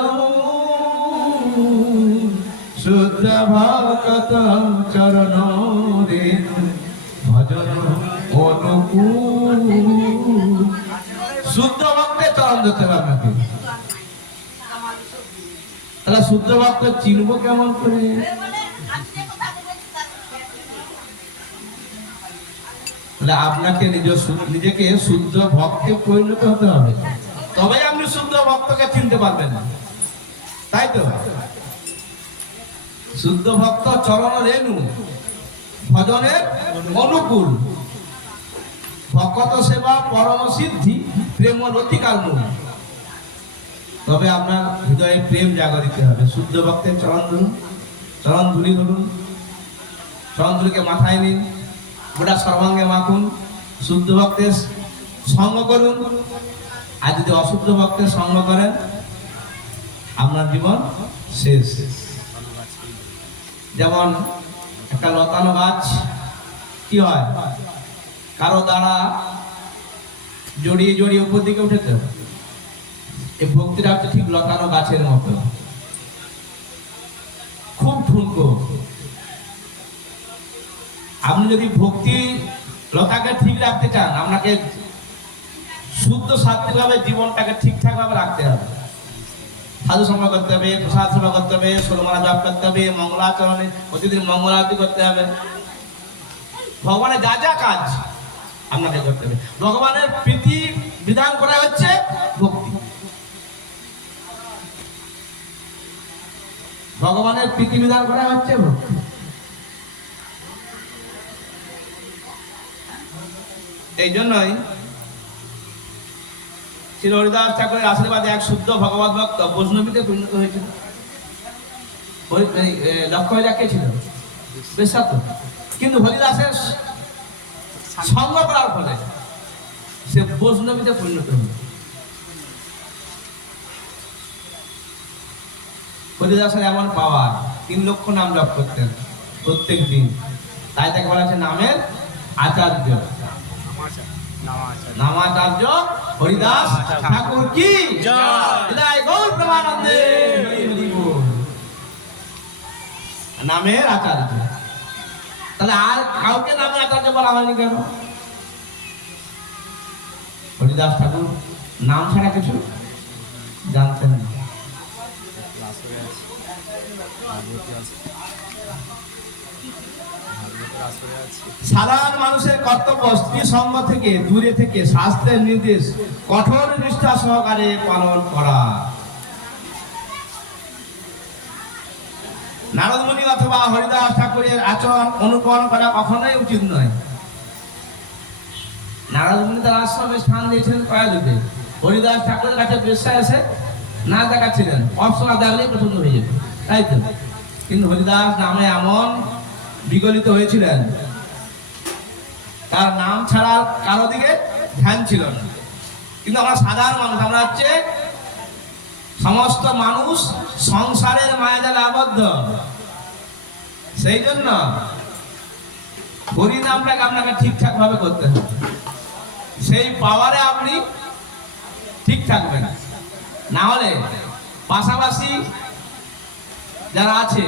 শুদ্ধ ভক্ত চরণ রেণু ভজন অনুকূল। শুদ্ধ ভক্তের চরণ ধরতে হবে আপনাকে। তাহলে শুদ্ধ ভক্ত চিনবো কেমন করে? আপনাকে নিজেকে শুদ্ধ ভক্তে পরিণত হতে হবে, তবে আপনি শুদ্ধ ভক্তকে চিনতে পারবেন না, তাই তো? শুদ্ধ ভক্ত চরণ রেণু ভজনের অনুকূল, ভকত সেবা পরম সিদ্ধি প্রেম লতিকার মূল। তবে আপনার হৃদয়ে প্রেম জাগরিত হবে। শুদ্ধ ভক্তের চরণ ধরুন, চরণ ধুলি ধরুন, চরণ ধুলিকে মাথায় নিন, গোটা সর্বাঙ্গে মাখুন, শুদ্ধ ভক্তের সঙ্গ করুন। আর যদি অশুদ্ধ ভক্তের সঙ্গ করেন, আপনার জীবন শেষ। যেমন একটা লতানো গাছ কি হয়, কারো দ্বারা জড়িয়ে জড়িয়ে উপর দিকে উঠেছে। এই ভক্তিটা হচ্ছে ঠিক লতানো গাছের মতো, খুব ঠুনকো। আপনি যদি ভক্তি লতাকে ঠিক রাখতে চান, আপনাকে শুদ্ধ সাত্বিকভাবে জীবনটাকে ঠিকঠাক ভাবে রাখতে হবে। সাধু সঙ্গ করতে হবে, প্রসাদ সেবা করতে হবে, ষোলমালা জপ করতে হবে, মঙ্গলাচরণে প্রতিদিন মঙ্গল আরতি করতে হবে। ভগবানের যা যা কাজ আপনাকে করতে হবে। ভগবানের প্রীতি বিধান করা হচ্ছে ভক্তি। ভগবানের প্রীতি বিধান করা হচ্ছে ভক্তি। এই জন্যই শ্রী হরিদাস ঠাকুরের আশীর্বাদে এক শুদ্ধ ভগবত ভক্ত বৈষ্ণবীতে পরিণত হয়েছিল। লক্ষ্য হয়ে কে ছিল? বেশ্যাত। কিন্তু হরিদাসের সঙ্গ করার ফলে সে বৈষ্ণবীতে পরিণত হল। হরিদাসের এমন পাওয়ার 3 লক্ষ নাম জপ করতেন প্রত্যেক দিন, তাই তাকে বলা হচ্ছে নামের আচার্য। নামাচার্য হরিদাস ঠাকুর কি জয়। গৌর প্রেমানন্দে হরি হরি বল। নামের আচার্য, তাহলে আর কাউকে নামের আচার্য বলা হয়নি কেন? হরিদাস ঠাকুর নাম ছাড়া কিছু জানতেন না। সাধারণ মানুষের কর্তব্য স্ত্রী সঙ্গ থেকে দূরে থেকে শাস্ত্রের নির্দেশ কঠোর নিষ্ঠা সহকারে পালন করা। নারদ মুনি অথবা হরিদাস ঠাকুরের আচরণ অনুকরণ করা কখনোই উচিত নয়। নারদ মুনি তার আশ্রমে স্থান দিয়েছিলেন কয়াযুগে। হরিদাস ঠাকুরের কাছে বেশ্যা এসে না দেখাচ্ছিলেন, অপসরা দেখলেই পছন্দ হয়ে যেত, তাই তো। কিন্তু হরিদাস নামে এমন বিগলিত হয়েছিলেন, তার নাম ছাড়া কারো দিকে ধ্যান ছিল না। কিন্তু আমরা সাধারণ মানুষ, আমরা হচ্ছে সমস্ত মানুষ সংসারের মায়াজালে আবদ্ধ। সেই জন্য হরি নামটাকে আপনাকে ঠিকঠাক ভাবে করতে হবে, সেই পাওয়ারে আপনি ঠিক থাকবেন। না হলে পাশাপাশি যারা আছে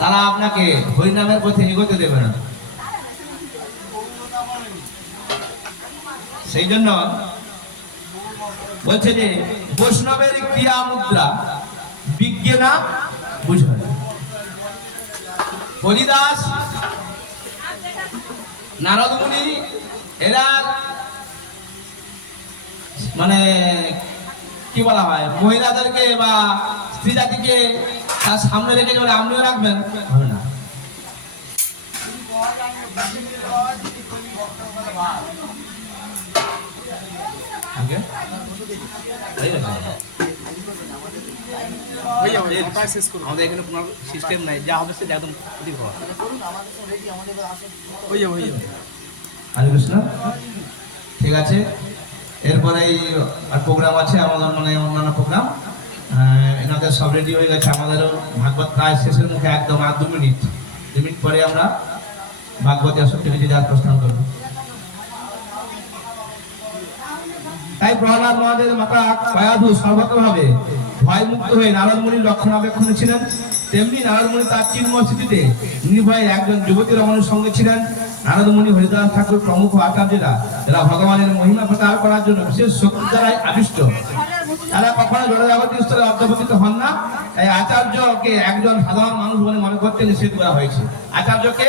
তারা আপনাকে হরিনামের পথে এগোতে দেবে না। সেই জন্য বলছে যে বৈষ্ণবের ক্রিয়া মুদ্রা বিজ্ঞে না বুঝবে। হরিদাস, নারদ মুনি এরা মানে কি বলা হয়, মহিলাদেরকে বা স্ত্রী জাতিকে তার সামনে রেখে বলে আপনিও রাখবেন, হবে না। আমাদের এখানে কোনো সিস্টেম নাই, যা হবে সেটা একদম সঠিক হবে। হরে কৃষ্ণ। ঠিক আছে, এরপরে প্রোগ্রাম আছে আমাদের, মানে অন্যান্য প্রোগ্রাম। এনাদের সব রেডি হয়ে গেছে। আমাদেরও ভাগবত প্রায় শেষের মুখে, একদম আর 2 মিনিট পরে আমরা ভাগবত সত্যি যার প্রস্থান করব। তাই প্রহ্লাদ মহাদেবের মাতা কয়াধু সর্বতভাবে ভয়মুক্ত হয়ে নারদ মুনির রক্ষণাবেক্ষণে ছিলেন। তেমনি নারদ মুনি তার চিন্ময় স্মৃতিতে নির্ভয়ে একজন যুবতী রমণীর সঙ্গে ছিলেন। নারদ মুনি, হরিদাস ঠাকুর প্রমুখ আচার্যরা যারা ভগবানের মহিমা প্রচার করার জন্য বিশেষ শক্তি দ্বারাই আবিষ্ট, তারা কখনো জড়জাগতিক স্তরে অধ্যবসিত হন না। এই আচার্যকে একজন সাধারণ মানুষ বলে মনে করতে নিষেধ করা হয়েছে। আচার্যকে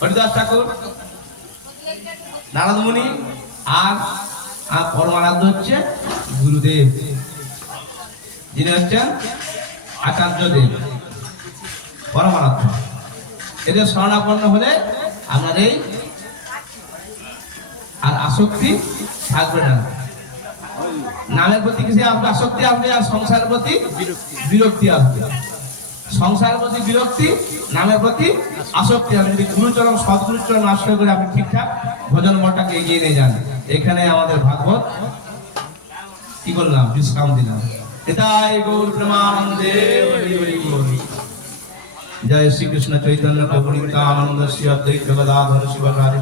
হরিদাস ঠাকুর, নারদ মুনি আর পরমারাধ্য হচ্ছে গুরুদেব, যিনি হচ্ছেন আচার্য দেব পরমারাধ্য। এদের শরণাপন্ন হলে আপনার এই আর আসক্তি থাকবে না। নামের প্রতি কিছু আসক্তি আসবে, আর সংসারের প্রতি বিরক্তি আসবে। সংসারের প্রতি বিরক্তি, নামের প্রতি আসক্তি আসবে। যদি গুরুচরণ সদ্গুরুচরণ আশ্রয় করে আপনি ঠিকঠাক ভজন মঠটাকে এগিয়ে নিয়ে যান। এখানে আমাদের ভাগবত কি করলাম, বিশ্রাম দিলাম। এটাই গৌর প্রেমানন্দে হরি হরি বল। জয় শ্রীকৃষ্ণ চৈতন্য প্রভু নিত্যানন্দ শ্রী অদ্বৈত গদাধর শিব রাধে।